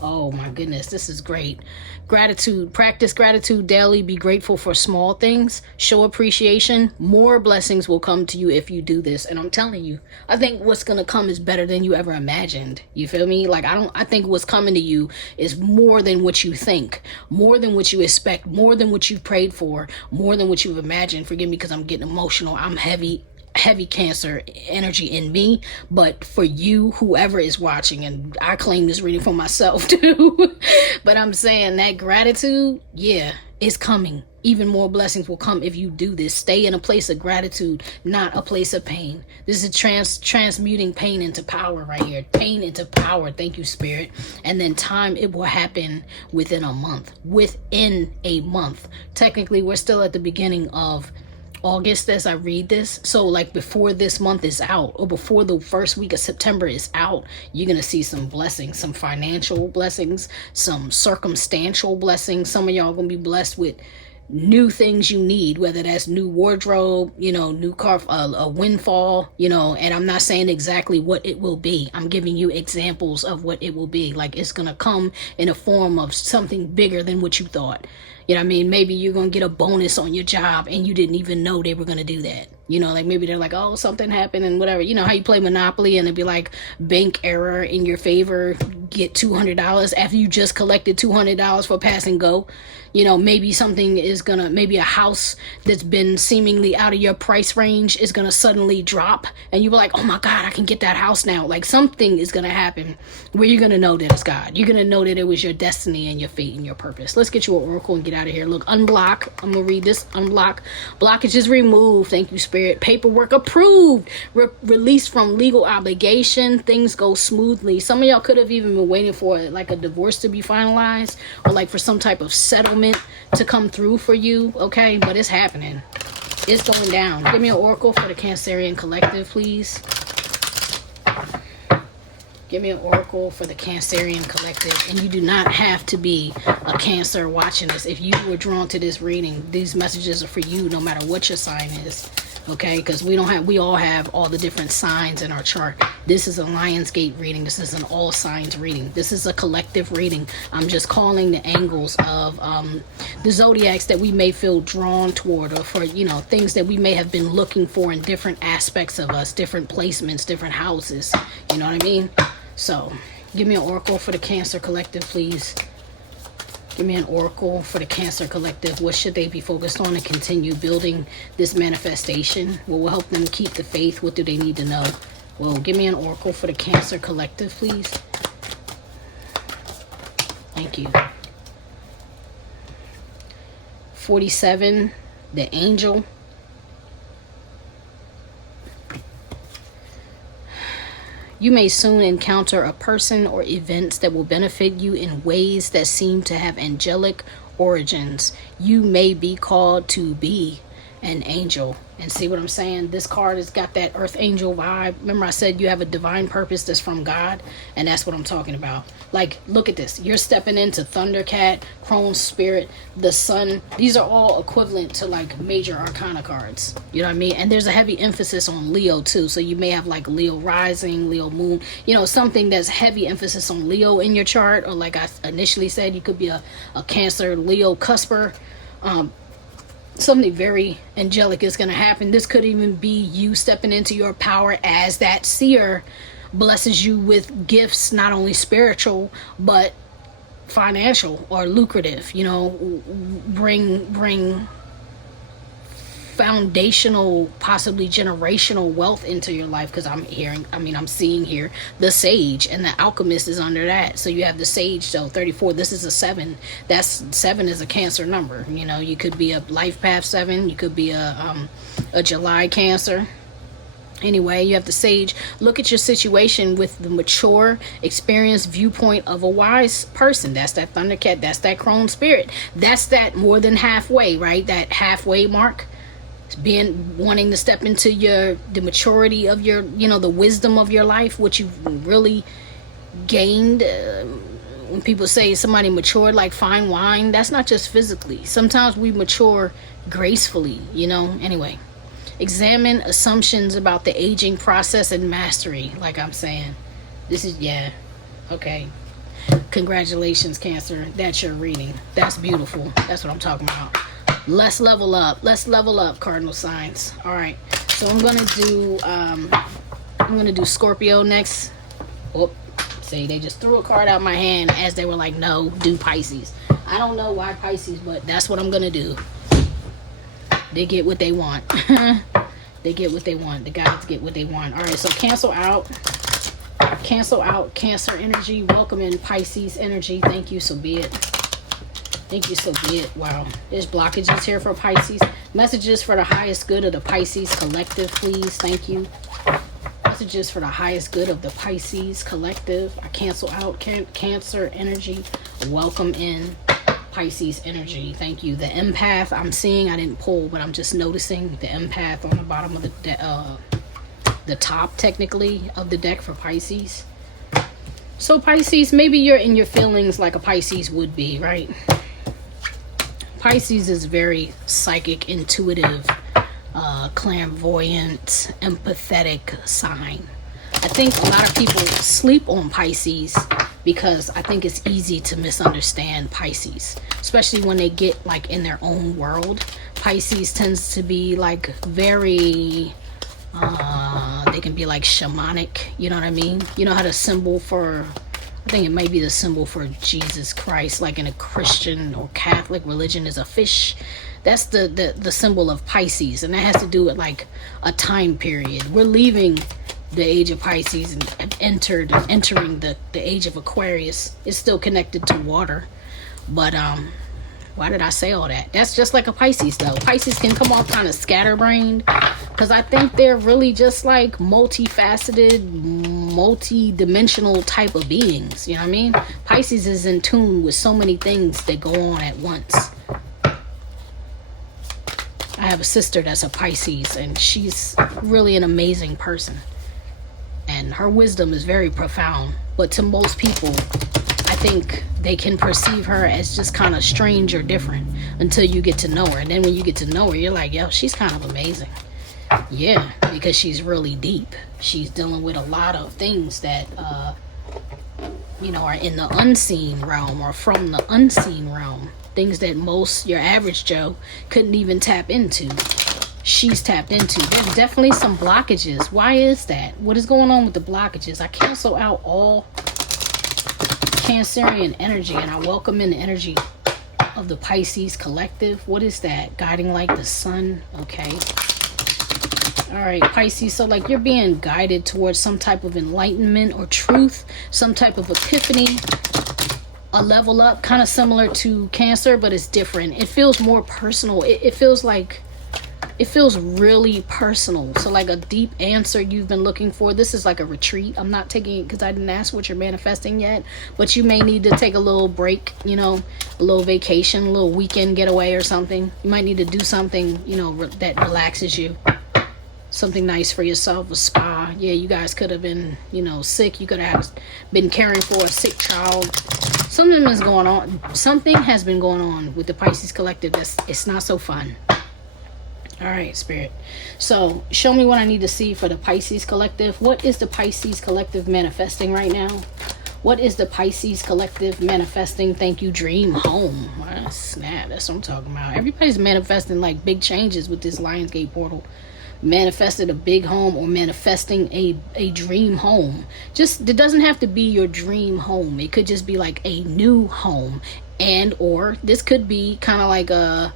Oh my goodness, this is great. Gratitude. Practice gratitude daily. Be grateful for small things. Show appreciation. More blessings will come to you if you do this. And I'm telling you, I think what's going to come is better than you ever imagined. You feel me? Like, I think what's coming to you is more than what you think, more than what you expect, more than what you've prayed for, more than what you've imagined. Forgive me because I'm getting emotional. I'm heavy Cancer energy in me, but for you, whoever is watching, and I claim this reading for myself too, but I'm saying that gratitude, yeah, is coming. Even more blessings will come if you do this. Stay in a place of gratitude, not a place of pain. This is transmuting pain into power right here. Pain into power. Thank you, Spirit. And then time, it will happen within a month. Within a month. Technically, we're still at the beginning of August as I read this. So like before this month is out, or before the first week of September is out, you're going to see some blessings, some financial blessings, some circumstantial blessings. Some of y'all going to be blessed with new things you need, whether that's new wardrobe, you know, new car, a windfall, you know, and I'm not saying exactly what it will be. I'm giving you examples of what it will be. Like, it's going to come in a form of something bigger than what you thought. You know what I mean? Maybe you're going to get a bonus on your job and you didn't even know they were going to do that. You know, like maybe they're like, oh, something happened and whatever. You know how you play Monopoly and it'd be like bank error in your favor, get $200 after you just collected $200 for pass and go. You know, maybe something is gonna, maybe a house that's been seemingly out of your price range is gonna suddenly drop and you were like, oh my God, I can get that house now. Like, something is gonna happen where you're gonna know that it's God. You're gonna know that it was your destiny and your fate and your purpose. Let's get you an oracle and get out of here. Look, unblock. I'm gonna read this. Unblock. Blockages removed. Thank you, Spirit. Paperwork approved. Released from legal obligation. Things go smoothly. Some of y'all could have even been waiting for like a divorce to be finalized, or like for some type of settlement to come through for you, okay? But it's happening. It's going down. Give me an oracle for the Cancerian collective, please. Give me an oracle for the Cancerian collective. And you do not have to be a Cancer watching this. If you were drawn to this reading, these messages are for you no matter what your sign is. Okay, because we all have all the different signs in our chart. This is a Lionsgate reading. This is an all signs reading. This is a collective reading. I'm just calling the angles of the zodiacs that we may feel drawn toward, or for, you know, things that we may have been looking for in different aspects of us, different placements, different houses. You know what I mean? So give me an oracle for the Cancer collective, please. Give me an oracle for the Cancer collective. What should they be focused on to continue building this manifestation? What will help them keep the faith? What do they need to know? Well, give me an oracle for the Cancer collective, please. Thank you. 47, the angel. You may soon encounter a person or events that will benefit you in ways that seem to have angelic origins. You may be called to be an angel. And see what I'm saying? This card has got that earth angel vibe. Remember I said you have a divine purpose that's from God? And that's what I'm talking about. Like, look at this. You're stepping into Thundercat, Crone's Spirit, the Sun. These are all equivalent to like major arcana cards. You know what I mean? And there's a heavy emphasis on Leo too. So you may have like Leo rising, Leo moon. You know, something that's heavy emphasis on Leo in your chart. Or like I initially said, you could be a Cancer, Leo cusper. something very angelic is going to happen. This could even be you stepping into your power as that seer blesses you with gifts, not only spiritual but financial or lucrative, you know, bring foundational, possibly generational wealth into your life. Because I'm seeing here the Sage, and the Alchemist is under that. So you have the Sage. So 34, this is a 7. That's 7 is a Cancer number. You know, you could be a life path 7, you could be a July Cancer. Anyway, you have the Sage. Look at your situation with the mature, experienced viewpoint of a wise person. That's that Thundercat. That's that Crone Spirit. That's that more than halfway, right? That halfway mark. Wanting to step into the maturity of your, you know, the wisdom of your life, what you've really gained. When people say somebody matured like fine wine, that's not just physically. Sometimes we mature gracefully, you know. Anyway, examine assumptions about the aging process and mastery. Like I'm saying, this is, yeah, okay. Congratulations, Cancer. That's your reading. That's beautiful. That's what I'm talking about. Let's level up. Let's level up, cardinal signs. All right. So I'm gonna do Scorpio next. Oh, see, they just threw a card out my hand as they were like, no, do Pisces. I don't know why Pisces, but that's what I'm gonna do. They get what they want. They get what they want. The guys get what they want. All right. So cancel out. Cancel out Cancer energy. Welcome in Pisces energy. Thank you. So be it. Thank you, so be it. Wow. There's blockages here for Pisces. Messages for the highest good of the Pisces collective, please. Thank you. Messages for the highest good of the Pisces collective. I cancel out Cancer energy. Welcome in Pisces energy. Thank you. The empath I'm seeing, I didn't pull, but I'm just noticing the empath on the bottom of the top, technically, of the deck for Pisces. So Pisces, maybe you're in your feelings like a Pisces would be, right? Pisces is very psychic, intuitive, clairvoyant, empathetic sign. I think a lot of people sleep on Pisces because I think it's easy to misunderstand Pisces, especially when they get like in their own world. Pisces tends to be like very, they can be like shamanic, you know what I mean? You know how the symbol for, I think it might be the symbol for Jesus Christ, like in a Christian or Catholic religion, is a fish. That's the symbol of Pisces, and that has to do with like a time period. We're leaving the age of Pisces and entering the age of Aquarius. It's still connected to water, but why did I say all that? That's just like a Pisces, though. Pisces can come off kind of scatterbrained because I think they're really just like multifaceted, multi-dimensional type of beings. You know what I mean? Pisces is in tune with so many things that go on at once. I have a sister that's a Pisces, and she's really an amazing person. And her wisdom is very profound. But to most people, I think they can perceive her as just kind of strange or different until you get to know her. And then when you get to know her, you're like, yo, she's kind of amazing. Yeah, because she's really deep. She's dealing with a lot of things that, you know, are in the unseen realm or from the unseen realm. Things that your average Joe couldn't even tap into. She's tapped into. There's definitely some blockages. Why is that? What is going on with the blockages? I cancel out all Cancerian energy, and I welcome in the energy of the Pisces collective. What is that? Guiding like the sun. Okay. All right, Pisces. So like you're being guided towards some type of enlightenment or truth, some type of epiphany, a level up, kind of similar to Cancer, but it's different. It feels more personal. It feels like, it feels really personal. So like a deep answer you've been looking for. This is like a retreat. I'm not taking it because I didn't ask what you're manifesting yet, but you may need to take a little break, you know, a little vacation, a little weekend getaway or something. You might need to do something, you know, that relaxes you. Something nice for yourself, a spa. Yeah, you guys could have been, you know, sick. You could have been caring for a sick child. Something is going on. Something has been going on with the Pisces collective. It's not so fun. All right, Spirit. So show me what I need to see for the Pisces collective. What is the Pisces collective manifesting right now? What is the Pisces collective manifesting? Thank you, dream home. Ah, snap, that's what I'm talking about. Everybody's manifesting like big changes with this Lionsgate portal. Manifested a big home or manifesting a dream home. Just, it doesn't have to be your dream home. It could just be like a new home, and or this could be kind of like a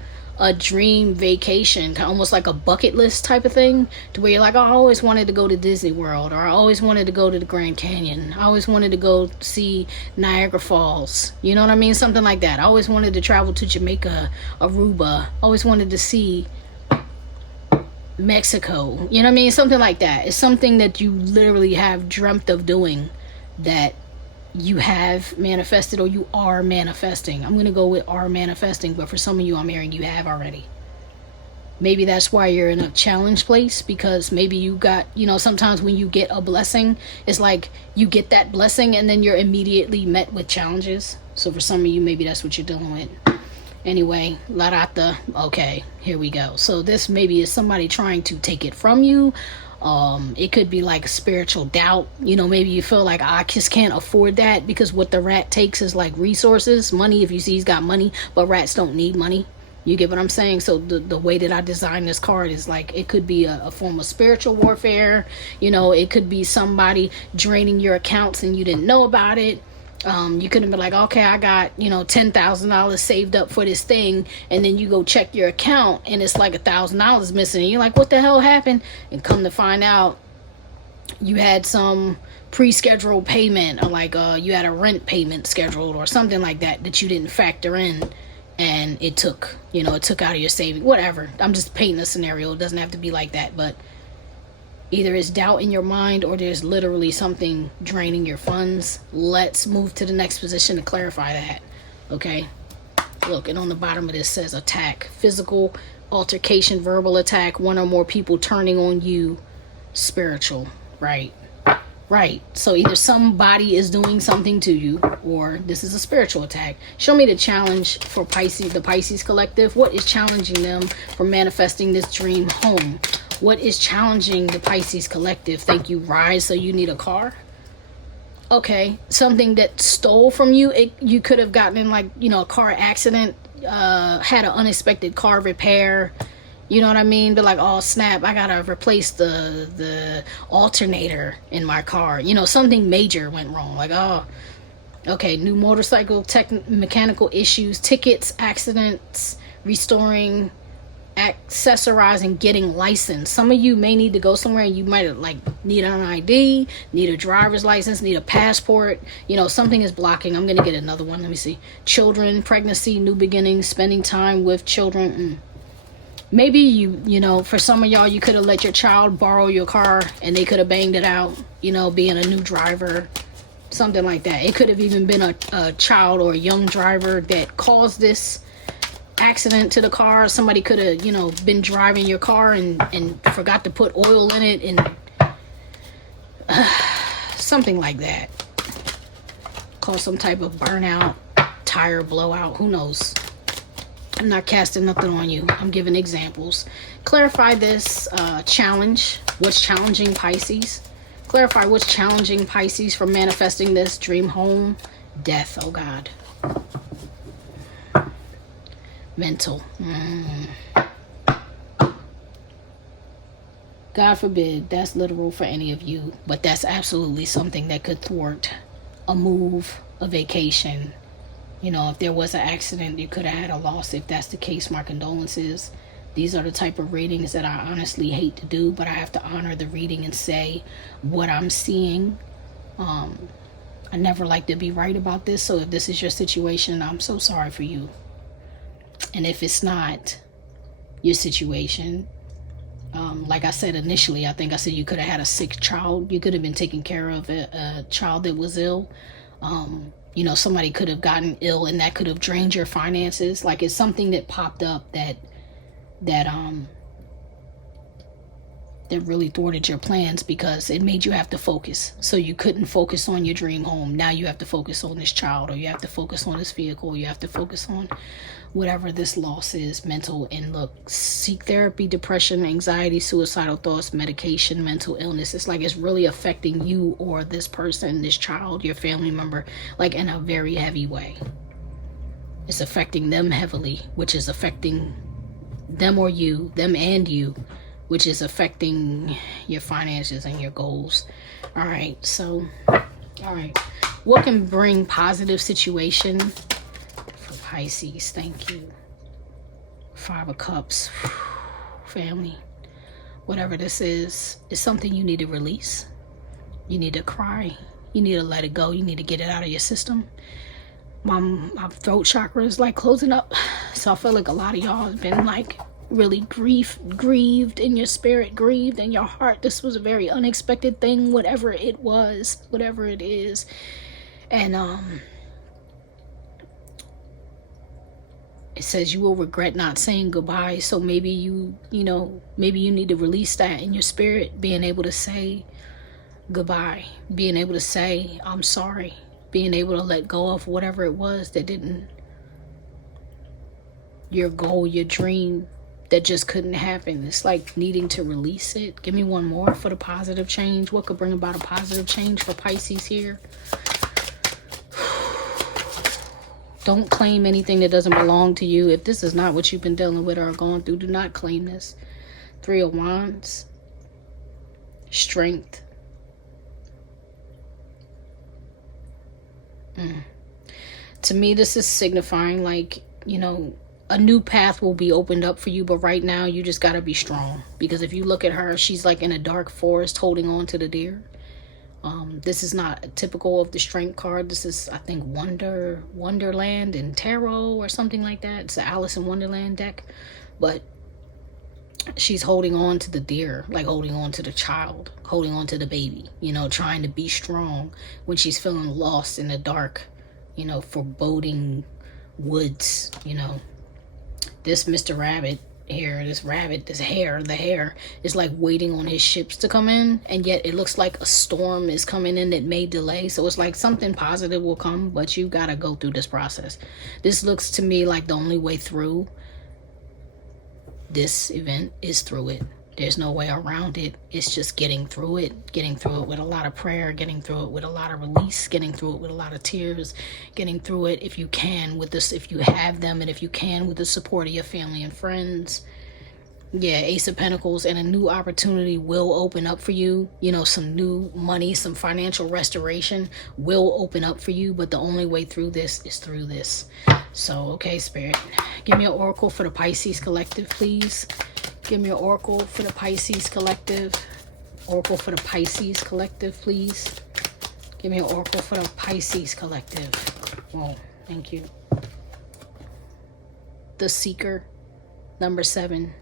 dream vacation, almost like a bucket list type of thing, to where you're like, oh, I always wanted to go to Disney World, or I always wanted to go to the Grand Canyon, I always wanted to go see Niagara Falls, you know what I mean, something like that. I always wanted to travel to Jamaica, Aruba, always wanted to see Mexico, you know what I mean, something like that. It's something that you literally have dreamt of doing, that you have manifested or you are manifesting. I'm going to go with are manifesting, but for some of you, I'm hearing you have already. Maybe that's why you're in a challenge place, because maybe you got, you know, sometimes when you get a blessing, it's like you get that blessing and then you're immediately met with challenges. So for some of you, maybe that's what you're dealing with. Anyway, Larata, okay, here we go. So this maybe is somebody trying to take it from you. It could be like spiritual doubt. You know, maybe you feel like, I just can't afford that, because what the rat takes is like resources, money. If you see he's got money, but rats don't need money. You get what I'm saying? So the way that I designed this card is like, it could be a form of spiritual warfare. You know, it could be somebody draining your accounts and you didn't know about it. You could have been like, okay, I got, you know, $10,000 saved up for this thing, and then you go check your account and it's like $1,000 missing, and you're like, what the hell happened? And come to find out, you had some pre-scheduled payment, or like you had a rent payment scheduled or something like that that you didn't factor in, and it took, you know, it took out of your savings, whatever. I'm just painting a scenario. It doesn't have to be like that, but either it's doubt in your mind or there's literally something draining your funds. Let's move to the next position to clarify that. Okay. Look, and on the bottom of this says attack. Physical altercation, verbal attack, one or more people turning on you. Spiritual. Right. Right. So either somebody is doing something to you, or this is a spiritual attack. Show me the challenge for Pisces, the Pisces collective. What is challenging them from manifesting this dream home? What is challenging the Pisces collective? Thank you, Rise. So you need a car? Okay. Something that stole from you. You could have gotten in, like, you know, a car accident, had an unexpected car repair. You know what I mean? But like, oh snap, I gotta replace the alternator in my car. You know, something major went wrong. Like, oh, okay, new motorcycle, mechanical issues, tickets, accidents, restoring, accessorizing, getting licensed. Some of you may need to go somewhere and you might like need an ID, need a driver's license, need a passport. You know, something is blocking. I'm gonna get another one. Let me see. Children, pregnancy, new beginnings, spending time with children. Maybe you know, for some of y'all, you could have let your child borrow your car and they could have banged it out, you know, being a new driver, something like that. It could have even been a child or a young driver that caused this accident to the car. Somebody could have, you know, been driving your car and forgot to put oil in it, and something like that. Cause some type of burnout, tire blowout, who knows? I'm not casting nothing on you. I'm giving examples. Clarify this challenge. What's challenging Pisces? Clarify what's challenging Pisces from manifesting this dream home. Death. Oh God. Mental. God forbid that's literal for any of you, but that's absolutely something that could thwart a move, a vacation. You know, if there was an accident, you could have had a loss. If that's the case, my condolences. These are the type of readings that I honestly hate to do, but I have to honor the reading and say what I'm seeing. I never like to be right about this, so if this is your situation, I'm so sorry for you. And if it's not your situation, like I said initially, I think I said you could have had a sick child. You could have been taking care of a child that was ill. You know, somebody could have gotten ill and that could have drained your finances. Like, it's something that popped up that that really thwarted your plans because it made you have to focus. So you couldn't focus on your dream home. Now you have to focus on this child, or you have to focus on this vehicle, or you have to focus on whatever this loss is, mental. And look, seek therapy, depression, anxiety, suicidal thoughts, medication, mental illness. It's like it's really affecting you or this person, this child, your family member, like in a very heavy way. It's affecting them heavily, which is affecting them or you, them and you, which is affecting your finances and your goals. All right, so, all right. What can bring positive situation for Pisces? Thank you. 5 of Cups. Family. Whatever this is something you need to release. You need to cry. You need to let it go. You need to get it out of your system. My throat chakra is like closing up. So I feel like a lot of y'all have been like really grieved in your spirit, grieved in your heart. This was a very unexpected thing, whatever it was, whatever it is. And it says you will regret not saying goodbye. So maybe you need to release that in your spirit, being able to say goodbye, being able to say I'm sorry, being able to let go of whatever it was that didn't, your goal, your dream, that just couldn't happen. It's like needing to release it. Give me one more for the positive change. What could bring about a positive change for Pisces here? Don't claim anything that doesn't belong to you. If this is not what you've been dealing with or going through, do not claim this. 3 of Wands. Strength. To me, this is signifying like, a new path will be opened up for you, but right now you just got to be strong. Because if you look at her, she's like in a dark forest holding on to the deer. This is not typical of the strength card. This is, I think, Wonderland and Tarot or something like that. It's the Alice in Wonderland deck. But she's holding on to the deer, like holding on to the child, holding on to the baby, trying to be strong when she's feeling lost in the dark, foreboding woods, This Mr. Rabbit here, the hare is like waiting on his ships to come in, and yet it looks like a storm is coming in that may delay. So it's like something positive will come, but you gotta go through this process. This looks to me like the only way through this event is through it. There's no way around it. It's just getting through it with a lot of prayer, getting through it with a lot of release, getting through it with a lot of tears, getting through it if you can with this, if you have them, and if you can with the support of your family and friends. Yeah, Ace of Pentacles, and a new opportunity will open up for you. Some new money, some financial restoration will open up for you, but the only way through this is through this. So, okay, Spirit, give me an oracle for the Pisces collective, please. Give me an oracle for the Pisces collective. Oracle for the Pisces collective, please. Give me an oracle for the Pisces collective. Oh, thank you. The Seeker, number 7.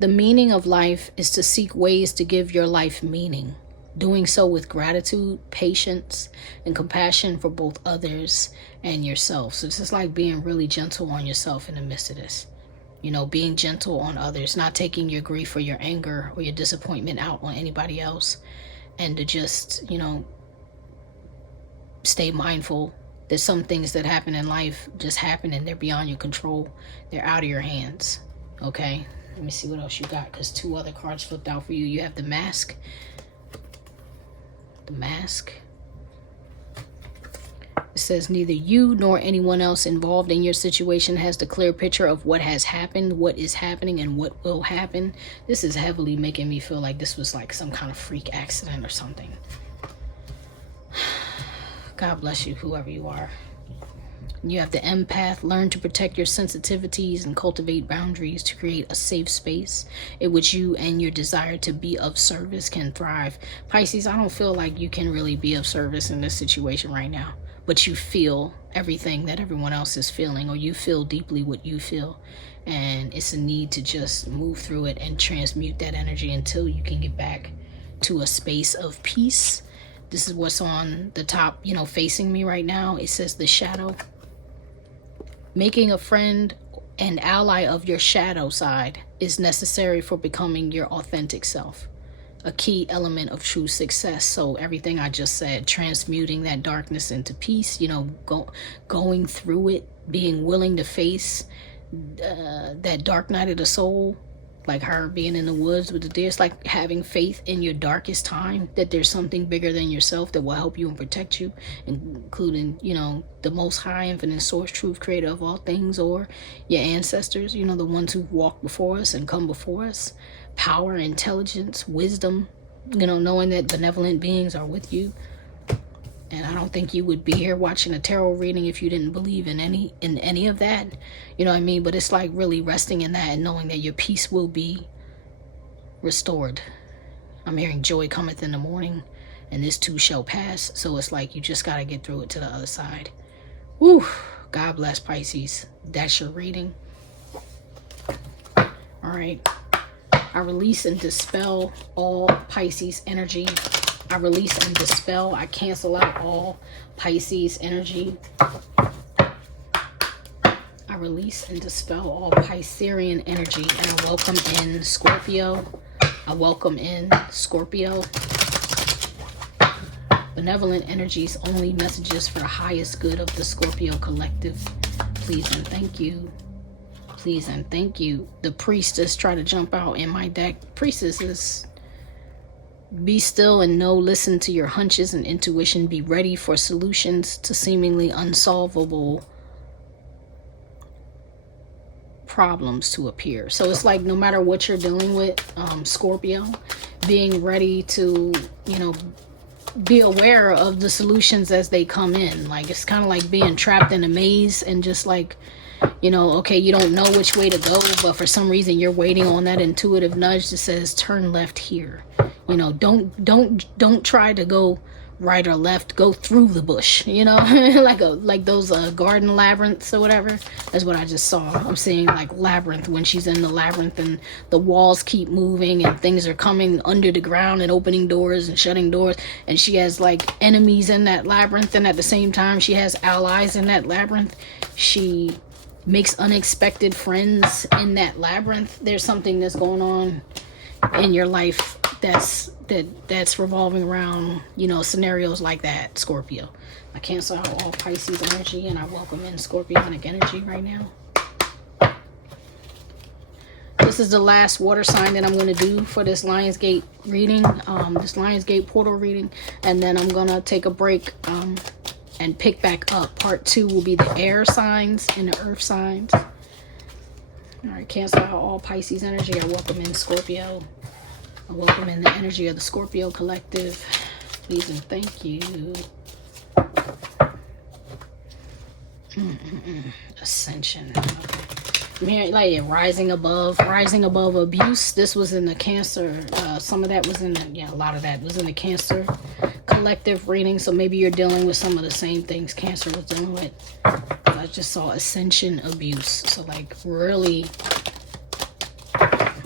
The meaning of life is to seek ways to give your life meaning. Doing so with gratitude, patience, and compassion for both others and yourself. So this is like being really gentle on yourself in the midst of this. Being gentle on others, not taking your grief or your anger or your disappointment out on anybody else. And to just, stay mindful that some things that happen in life just happen and they're beyond your control. They're out of your hands. Okay? Let me see what else you got, because 2 other cards flipped out for you. You have the Mask. The Mask. It says neither you nor anyone else involved in your situation has the clear picture of what has happened, what is happening, and what will happen. This is heavily making me feel like this was like some kind of freak accident or something. God bless you, whoever you are. You have the Empath. Learn to protect your sensitivities and cultivate boundaries to create a safe space in which you and your desire to be of service can thrive. Pisces, I don't feel like you can really be of service in this situation right now, but you feel everything that everyone else is feeling, or you feel deeply what you feel, and it's a need to just move through it and transmute that energy until you can get back to a space of peace. This is what's on the top, facing me right now. It says the Shadow. Making a friend an ally of your shadow side is necessary for becoming your authentic self. A key element of true success. So everything I just said, transmuting that darkness into peace, you know, going through it, being willing to face that dark night of the soul, like her being in the woods with the deer. It's like having faith in your darkest time that there's something bigger than yourself that will help you and protect you, including, you know, the most high, infinite source, truth, creator of all things, or your ancestors, you know, the ones who walked before us and come before us. Power, intelligence, wisdom, you know, knowing that benevolent beings are with you. And I don't think you would be here watching a tarot reading if you didn't believe in any of that. You know what I mean? But it's like really resting in that and knowing that your peace will be restored. I'm hearing joy cometh in the morning, and this too shall pass. So it's like you just got to get through it to the other side. Woo! God bless, Pisces. That's your reading. All right. I release and dispel all Pisces energy. I release and dispel. I cancel out all Pisces energy. I release and dispel all Piscean energy. And I welcome in Scorpio. I welcome in Scorpio. Benevolent energies, only messages for the highest good of the Scorpio collective. Please and thank you. Please and thank you. The priestess tried to jump out in my deck. Priestess is be still and know, listen to your hunches and intuition. Be ready for solutions to seemingly unsolvable problems to appear. So it's like no matter what you're dealing with, Scorpio, being ready to, you know, be aware of the solutions as they come in. Like it's kind of like being trapped in a maze and just like, you know, okay, you don't know which way to go, but for some reason you're waiting on that intuitive nudge that says turn left here. You know, don't try to go right or left, go through the bush, you know, like those garden labyrinths or whatever. That's what I just saw. I'm seeing like labyrinth when she's in the labyrinth and the walls keep moving and things are coming under the ground and opening doors and shutting doors, and she has like enemies in that labyrinth, and at the same time she has allies in that labyrinth. She makes unexpected friends in that labyrinth. There's something that's going on in your life that's revolving around, you know, scenarios like that, Scorpio. I cancel out all Pisces energy and I welcome in Scorpionic energy right now. This is the last water sign that I'm going to do for this Lionsgate reading, this Lionsgate portal reading, and then I'm going to take a break and pick back up. Part 2 will be the air signs and the earth signs. All right, cancel out all Pisces energy. I welcome in Scorpio. I welcome in the energy of the Scorpio collective. Please and thank you. Ascension. Okay. Like rising above abuse. This was in the Cancer. Some of that was in the, a lot of that was in the Cancer collective reading. So maybe you're dealing with some of the same things Cancer was dealing with. I just saw ascension abuse. So like really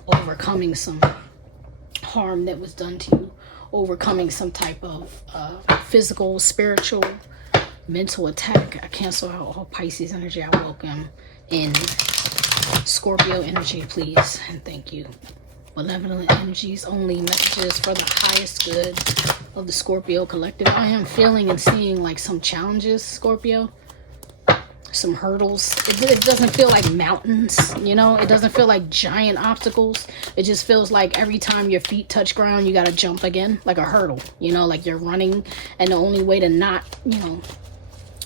overcoming some harm that was done to you, overcoming some type of physical, spiritual, mental attack. I cancel out all Pisces energy. I welcome in Scorpio energy, please and thank you. Malevolent energies, only messages for the highest good of the Scorpio collective. I am feeling and seeing like some challenges, Scorpio. Some hurdles. It doesn't feel like mountains, you know. It doesn't feel like giant obstacles. It just feels like every time your feet touch ground, you got to jump again, like a hurdle, you know, like you're running, and the only way to not, you know,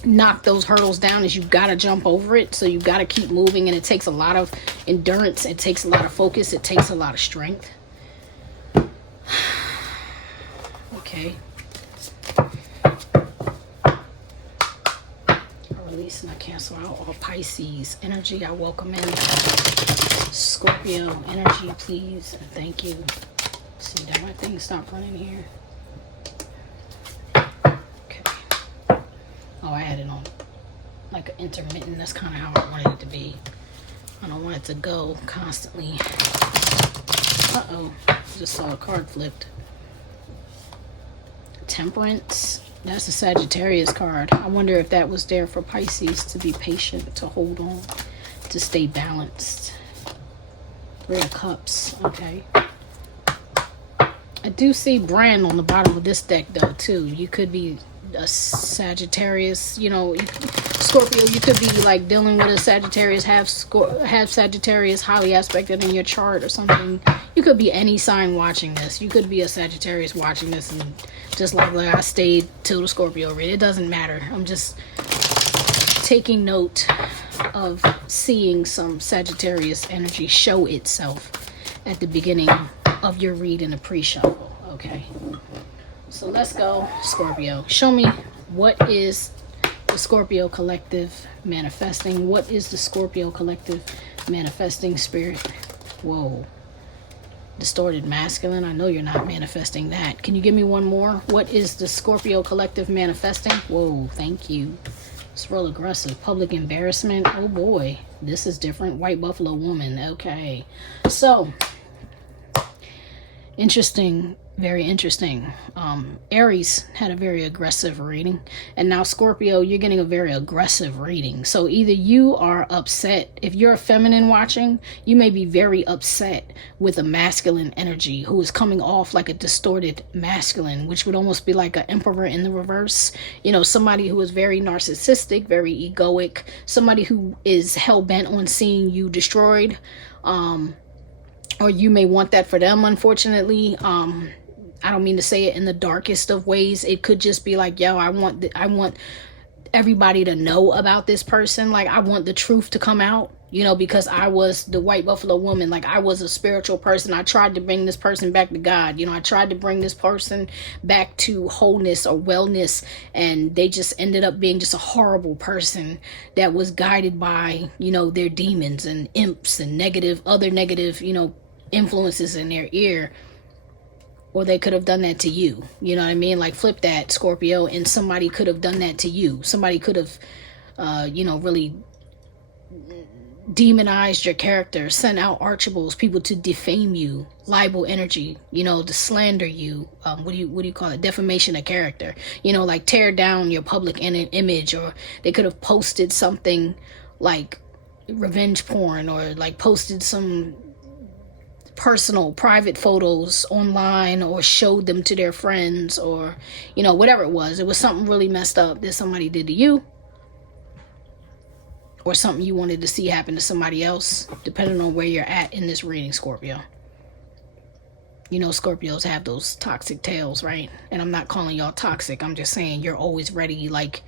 knock those hurdles down is you got to jump over it. So you got to keep moving, and it takes a lot of endurance. It takes a lot of focus. It takes a lot of strength. Okay. Release and I cancel out all Pisces energy. I welcome in Scorpio energy, please and thank you. See, that my thing stop running here. Okay. Oh, I had it on like an intermittent. That's kind of how I wanted it to be. I don't want it to go constantly. Uh-oh. Just saw a card flipped. Temperance. That's a Sagittarius card. I wonder if that was there for Pisces to be patient, to hold on. to stay balanced. Three of Cups. Okay. I do see brand on the bottom of this deck though too. You could be a Sagittarius, you know, Scorpio. You could be like dealing with a Sagittarius, have Sagittarius highly aspected in your chart or something. You could be any sign watching this. You could be a Sagittarius watching this, and just like I stayed till the Scorpio read. It doesn't matter. I'm just taking note of seeing some Sagittarius energy show itself at the beginning of your read in a pre-shuffle. Okay, so let's go Scorpio. Show me, what is the Scorpio collective manifesting? What is the Scorpio collective manifesting, Spirit? Whoa. Distorted masculine. I know you're not manifesting that. Can you give me one more? What is the Scorpio collective manifesting? Whoa, thank you. It's real aggressive. Public embarrassment. Oh boy, this is different. White buffalo woman. Okay, so interesting, very interesting. Aries had a very aggressive reading, and now Scorpio, you're getting a very aggressive reading. So either you are upset, if you're a feminine watching, you may be very upset with a masculine energy who is coming off like a distorted masculine, which would almost be like an emperor in the reverse. You know, somebody who is very narcissistic, very egoic, somebody who is hell-bent on seeing you destroyed, or you may want that for them, unfortunately. I don't mean to say it in the darkest of ways. It could just be like, yo, I want everybody to know about this person. Like, I want the truth to come out, you know, because I was the white buffalo woman. Like, I was a spiritual person. I tried to bring this person back to God. You know, I tried to bring this person back to wholeness or wellness, and they just ended up being just a horrible person that was guided by, you know, their demons and imps and other negative, you know, influences in their ear. Or they could have done that to you. You know what I mean? Like, flip that, Scorpio, and somebody could have done that to you. Somebody could have, you know, really demonized your character, sent out archibles, people to defame you, libel energy, you know, to slander you. What do you call it? Defamation of character. You know, like tear down your public image, or they could have posted something like revenge porn, or like posted some personal private photos online, or showed them to their friends, or, you know, whatever it was something really messed up that somebody did to you, or something you wanted to see happen to somebody else, depending on where you're at in this reading, Scorpio. You know, Scorpios have those toxic tales, right? And I'm not calling y'all toxic. I'm just saying you're always ready, like,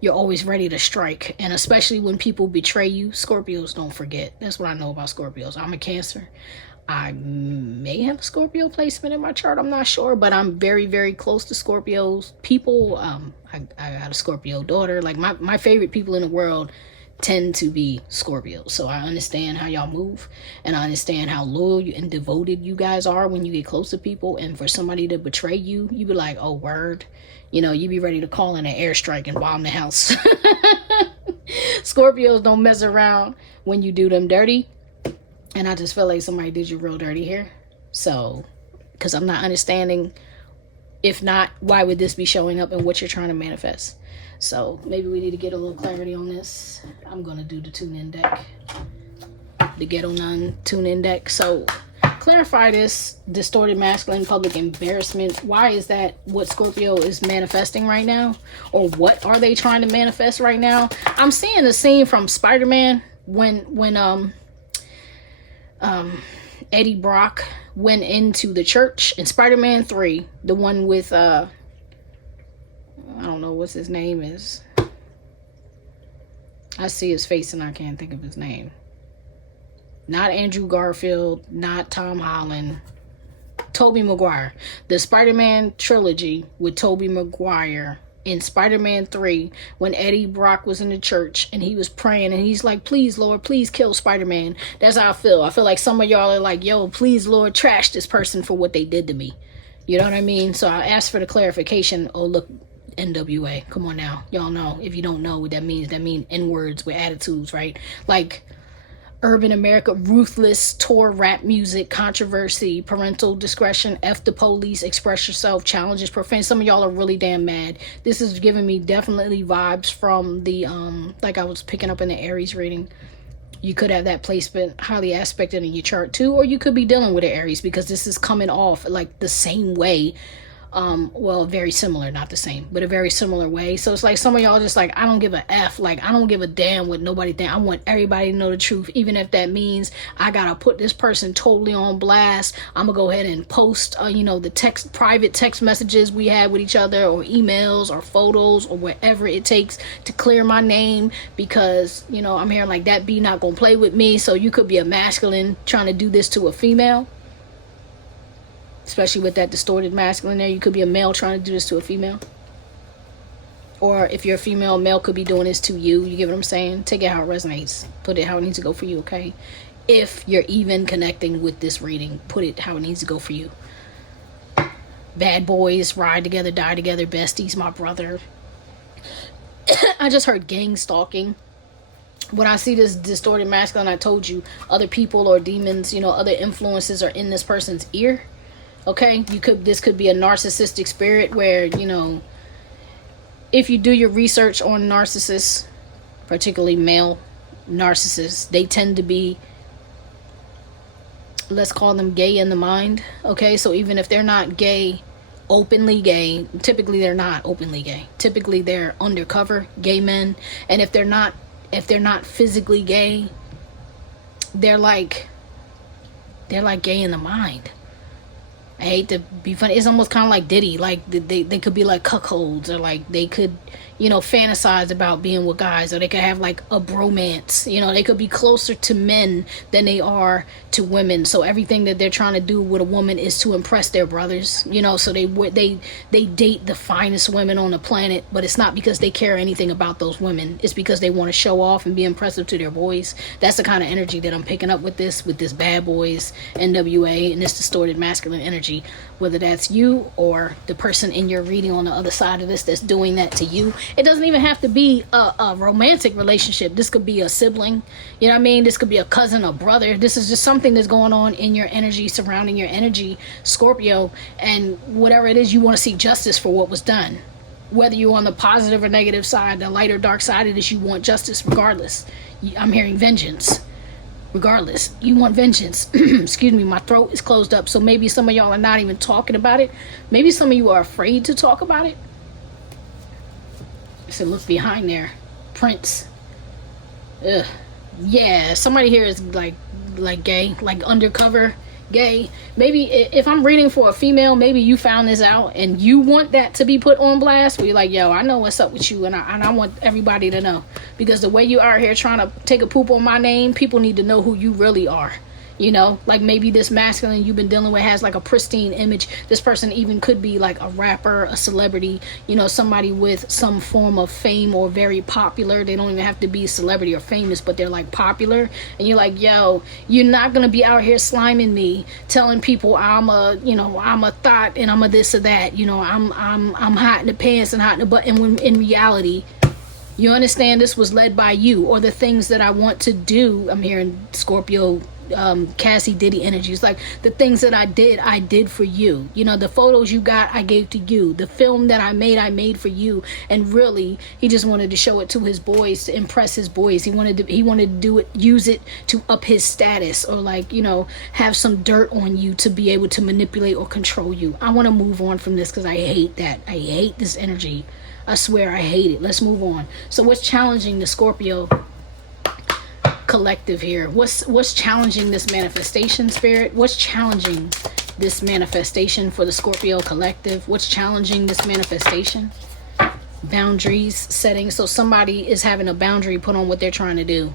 you're always ready to strike. And especially when people betray you, Scorpios don't forget. That's what I know about Scorpios. I'm a Cancer. I may have a Scorpio placement in my chart. I'm not sure, but I'm very, very close to Scorpios. People, I got a Scorpio daughter. Like, my favorite people in the world tend to be Scorpios. So I understand how y'all move, and I understand how loyal and devoted you guys are when you get close to people. And for somebody to betray you, you be like, oh, word. You know, you be ready to call in an airstrike and bomb the house. Scorpios don't mess around when you do them dirty. And I just feel like somebody did you real dirty here. So, because I'm not understanding, if not, why would this be showing up in what you're trying to manifest? So maybe we need to get a little clarity on this. I'm going to do the tune-in deck. The Ghetto Nun tune-in deck. So clarify this distorted masculine public embarrassment. Why is that what Scorpio is manifesting right now? Or what are they trying to manifest right now? I'm seeing the scene from Spider-Man when Eddie Brock went into the church in Spider-Man 3, the one with I don't know what his name is. I see his face and I can't think of his name. Not Andrew Garfield, not Tom Holland, Tobey Maguire. The Spider-Man trilogy with Tobey Maguire. In Spider-Man 3, when Eddie Brock was in the church and he was praying and he's like, please, Lord, please kill Spider-Man. That's how I feel. I feel like some of y'all are like, yo, please, Lord, trash this person for what they did to me. You know what I mean? So I asked for the clarification. Oh, look, NWA. Come on now. Y'all know. If you don't know what that means N-words with attitudes, right? Like, Urban America, ruthless, tour rap music, controversy, parental discretion, F the police, express yourself, challenges, profane. Some of y'all are really damn mad. This is giving me definitely vibes from the, like I was picking up in the Aries reading, You could have that placement highly aspected in your chart too, or you could be dealing with an Aries, because this is coming off like the same way. Well, very similar, not the same, but a very similar way. So it's like some of y'all just like, I don't give a F, like I don't give a damn what nobody think. I want everybody to know the truth, even if that means I gotta put this person totally on blast. I'm gonna go ahead and post you know, the private text messages we had with each other, or emails, or photos, or whatever it takes to clear my name, because you know, I'm hearing like that B not gonna play with me. So you could be a masculine trying to do this to a female, especially with that distorted masculine there. You could be a male trying to do this to a female. Or if you're a female, male could be doing this to you. You get what I'm saying? Take it how it resonates. Put it how it needs to go for you, okay? If you're even connecting with this reading, put it how it needs to go for you. Bad boys, ride together, die together, besties, my brother. I just heard gang stalking. When I see this distorted masculine, I told you, other people or demons, you know, other influences are in this person's ear. Okay, this could be a narcissistic spirit where, you know, if you do your research on narcissists, particularly male narcissists, they tend to be, let's call them gay in the mind. Okay, so even if they're not gay, openly gay, typically they're not openly gay. Typically they're undercover gay men. And if they're not physically gay, they're like gay in the mind. I hate to be funny. It's almost kind of like Diddy. Like they could be like cuckolds, or like they could, you know, fantasize about being with guys, or they could have like a bromance. You know, they could be closer to men than they are to women. So everything that they're trying to do with a woman is to impress their brothers. You know, so they date the finest women on the planet, but it's not because they care anything about those women. It's because they want to show off and be impressive to their boys. That's the kind of energy that I'm picking up with this bad boys, NWA, and this distorted masculine energy. Whether that's you or the person in your reading on the other side of this that's doing that to you. It doesn't even have to be a romantic relationship. This could be a sibling, you know what I mean? This could be a cousin, a brother. This is just something that's going on in your energy, surrounding your energy, Scorpio. And whatever it is, you want to see justice for what was done. Whether you're on the positive or negative side, the light or dark side of this, you want justice regardless. I'm hearing vengeance. Regardless, you want vengeance. Excuse me, my throat is closed up, so maybe some of y'all are not even talking about it. Maybe some of you are afraid to talk about it. I said, look behind there, Prince. Ugh. Yeah, somebody here is like gay, like undercover gay. Maybe if I'm reading for a female, maybe you found this out and you want that to be put on blast, where you're like, yo, I know what's up with you, and I want everybody to know, because the way you are here trying to take a poop on my name, people need to know who you really are. You know, like maybe this masculine you've been dealing with has like a pristine image. This person even could be like a rapper, a celebrity, you know, somebody with some form of fame or very popular. They don't even have to be a celebrity or famous, but they're like popular. And you're like, yo, you're not going to be out here sliming me, telling people I'm a thought and I'm a this or that. You know, I'm hot in the pants and hot in the butt. And when in reality, you understand this was led by you, or the things that I want to do. I'm hearing Scorpio, Cassie Diddy energy. It's like the things that I did for you. You know, the photos you got, I gave to you. The film that I made for you. And really, he just wanted to show it to his boys, to impress his boys. He wanted to do it, use it to up his status, or like, you know, have some dirt on you to be able to manipulate or control you. I want to move on from this because I hate that. I hate this energy. I swear I hate it. Let's move on. So what's challenging the Scorpio collective here? What's challenging this manifestation, spirit? What's challenging this manifestation for the Scorpio collective? What's challenging this manifestation? Boundaries setting. So somebody is having a boundary put on what they're trying to do.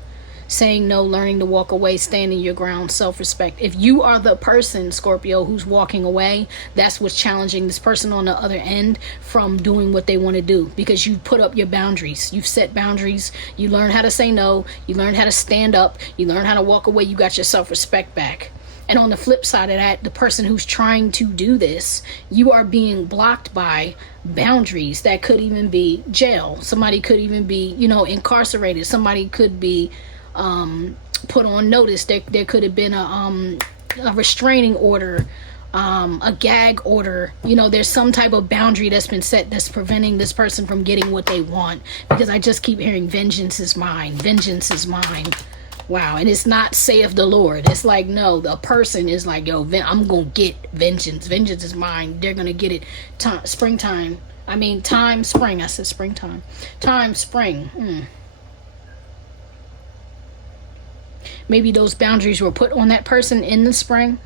Saying no, learning to walk away, standing your ground, self-respect. If you are the person, Scorpio, who's walking away, that's what's challenging this person on the other end from doing what they want to do, because you put up your boundaries. You've set boundaries. You learn how to say no. You learn how to stand up. You learn how to walk away. You got your self-respect back. And on the flip side of that, the person who's trying to do this, you are being blocked by boundaries that could even be jail. Somebody could even be, you know, incarcerated. Somebody could be put on notice. There could have been a restraining order, a gag order. You know, there's some type of boundary that's been set that's preventing this person from getting what they want. Because I just keep hearing vengeance is mine. Vengeance is mine. Wow. And it's not saith the Lord. It's like, no, the person is like, yo, I'm going to get vengeance. Vengeance is mine. They're going to get it. Springtime. I mean, time, spring. I said springtime. Time, spring. Maybe those boundaries were put on that person in the spring.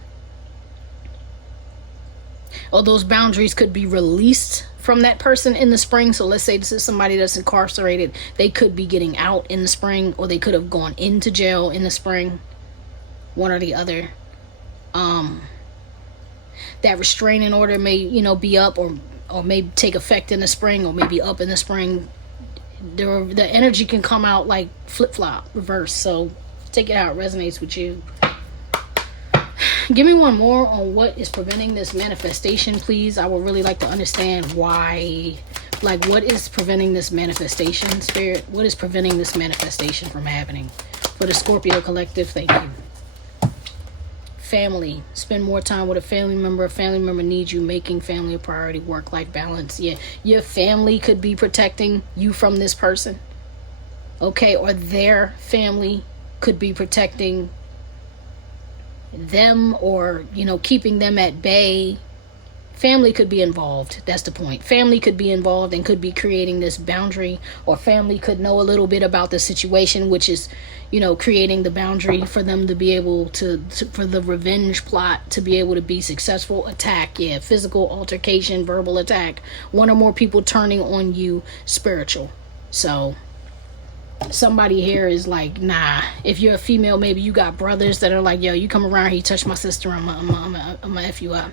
Or those boundaries could be released from that person in the spring. So let's say this is somebody that's incarcerated. They could be getting out in the spring, or they could have gone into jail in the spring. One or the other. That restraining order may, you know, be up or may take effect in the spring, or maybe up in the spring. The energy can come out like flip-flop, reverse. So take it how it resonates with you. Give me one more on what is preventing this manifestation, please. I would really like to understand why. Like, what is preventing this manifestation, Spirit? What is preventing this manifestation from happening? For the Scorpio collective, thank you. Family. Spend more time with a family member. A family member needs you. Making family a priority. Work-life balance. Yeah, your family could be protecting you from this person. Okay, or their family could be protecting them, or, you know, keeping them at bay. Family could be involved. That's the point. Family could be involved and could be creating this boundary, or family could know a little bit about the situation, which is, you know, creating the boundary for them to be able to for the revenge plot to be able to be successful. Attack, yeah, physical altercation, verbal attack, one or more people turning on you, spiritual. So somebody here is like, nah. If you're a female, maybe you got brothers that are like, yo, you come around here, you touch my sister, I'm gonna F you up.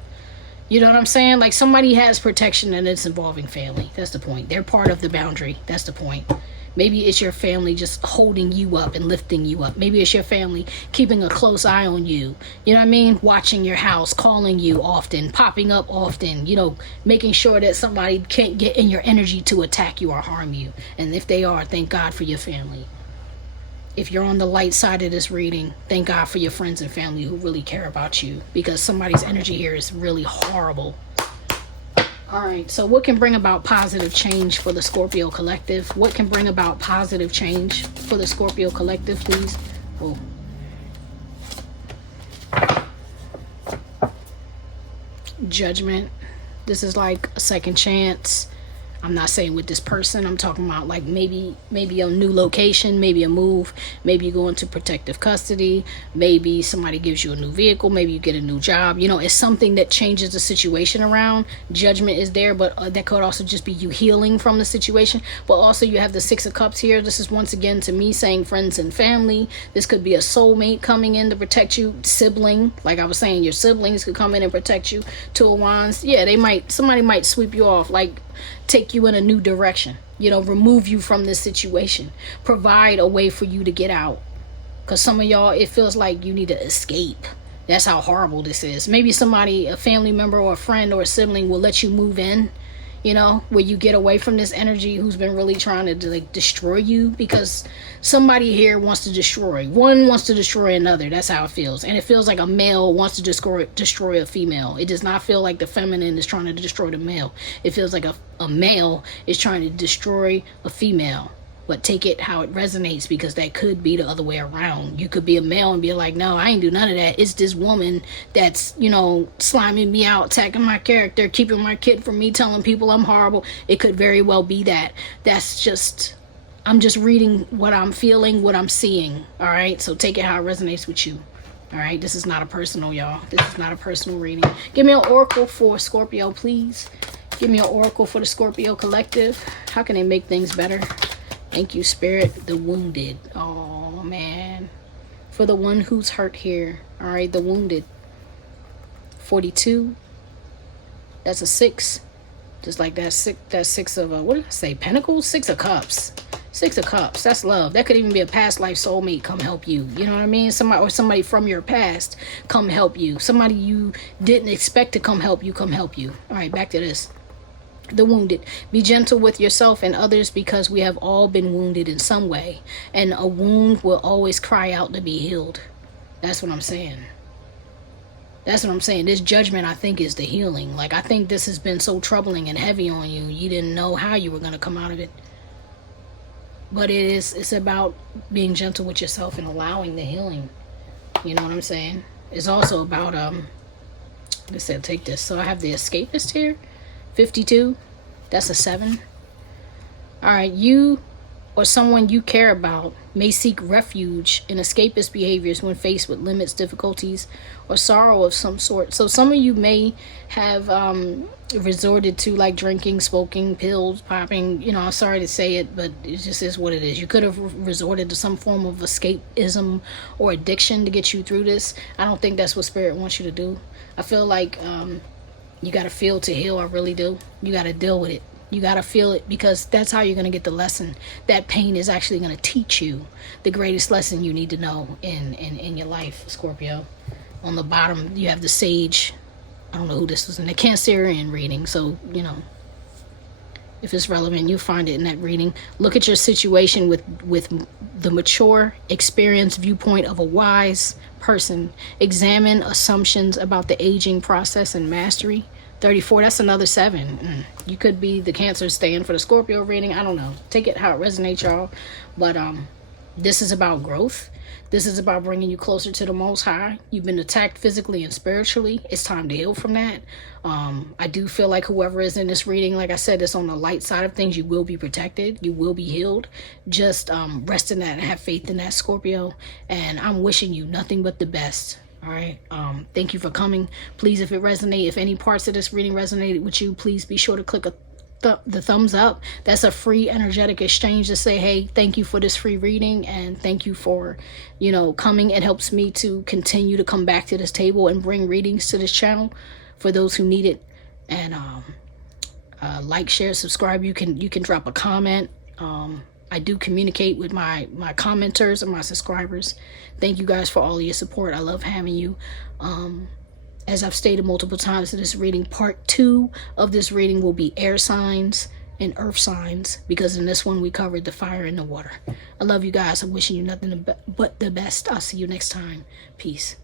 You know what I'm saying? Like, somebody has protection and it's involving family. That's the point. They're part of the boundary. That's the point. Maybe it's your family just holding you up and lifting you up. Maybe it's your family keeping a close eye on you. You know what I mean? Watching your house, calling you often, popping up often, you know, making sure that somebody can't get in your energy to attack you or harm you. And if they are, thank God for your family. If you're on the light side of this reading, thank God for your friends and family who really care about you, because somebody's energy here is really horrible. All right, so what can bring about positive change for the Scorpio collective? What can bring about positive change for the Scorpio collective, please? Oh. Judgment. This is like a second chance. I'm not saying with this person. I'm talking about like maybe a new location, maybe a move, maybe you go into protective custody, maybe somebody gives you a new vehicle, maybe you get a new job. You know, it's something that changes the situation around. Judgment is there, but that could also just be you healing from the situation. But also you have the Six of Cups here. This is once again to me saying friends and family. This could be a soulmate coming in to protect you. Sibling, like I was saying, your siblings could come in and protect you. Two of Wands. Yeah, somebody might sweep you off, like take you in a new direction, you know, remove you from this situation, provide a way for you to get out. Because some of y'all, it feels like you need to escape. That's how horrible this is. Maybe somebody, a family member or a friend or a sibling will let you move in, you know, where you get away from this energy who's been really trying to like destroy you, because somebody here wants to destroy. One wants to destroy another. That's how it feels. And it feels like a male wants to destroy a female. It does not feel like the feminine is trying to destroy the male. It feels like a male is trying to destroy a female. But take it how it resonates, because that could be the other way around. You could be a male and be like, no, I ain't do none of that. It's this woman that's, you know, sliming me out, attacking my character, keeping my kid from me, telling people I'm horrible. It could very well be that. That's just, I'm just reading what I'm feeling, what I'm seeing. All right, so take it how it resonates with you. All right, this is not a personal, y'all. This is not a personal reading. Give me an oracle for Scorpio, please. Give me an oracle for the Scorpio collective. How can they make things better? Thank you, Spirit. The wounded. Oh, man. For the one who's hurt here. All right, the wounded. 42. That's a 6. Just like that six of, what did I say? Pentacles? 6 of Cups. 6 of Cups. That's love. That could even be a past life soulmate come help you. You know what I mean? Somebody from your past come help you. Somebody you didn't expect to come help you, come help you. All right, back to this. The wounded. Be gentle with yourself and others, because we have all been wounded in some way, and a wound will always cry out to be healed. That's what I'm saying. That's what I'm saying. This judgment, I think, is the healing. Like, I think this has been so troubling and heavy on you. You didn't know how you were going to come out of it. But it's about being gentle with yourself and allowing the healing. You know what I'm saying? It's also about they said take this. So I have the escapist here. 52. That's a 7. All right, you or someone you care about may seek refuge in escapist behaviors when faced with limits, difficulties, or sorrow of some sort. So some of you may have resorted to like drinking, smoking, pills, popping. You know, I'm sorry to say it, but it just is what it is. You could have resorted to some form of escapism or addiction to get you through this. I don't think that's what Spirit wants you to do. I feel like you got to feel to heal. I really do. You got to deal with it. You got to feel it, because that's how you're going to get the lesson. That pain is actually going to teach you the greatest lesson you need to know in your life, Scorpio. On the bottom, you have the Sage. I don't know who this was in the Cancerian reading. So, you know, if it's relevant, you'll find it in that reading. Look at your situation with the mature, experienced viewpoint of a wise person. Examine assumptions about the aging process and mastery. 34, that's another 7. You could be the Cancer stand for the Scorpio reading. I don't know. Take it how it resonates, y'all. But this is about growth. This is about bringing you closer to the Most High. You've been attacked physically and spiritually. It's time to heal from that. I do feel like whoever is in this reading, like I said, it's on the light side of things. You will be protected. You will be healed. Just rest in that and have faith in that, Scorpio. And I'm wishing you nothing but the best. All right. Thank you for coming. Please, if it resonated, if any parts of this reading resonated with you, please be sure to click the thumbs up. That's a free energetic exchange to say, hey, thank you for this free reading, and thank you for, you know, coming. It helps me to continue to come back to this table and bring readings to this channel for those who need it. And like, share, subscribe. You can drop a comment. I do communicate with my commenters and my subscribers. Thank you guys for all of your support. I love having you. As I've stated multiple times in this reading, part 2 of this reading will be air signs and earth signs, because in this one we covered the fire and the water. I love you guys. I'm wishing you nothing but the best. I'll see you next time. Peace.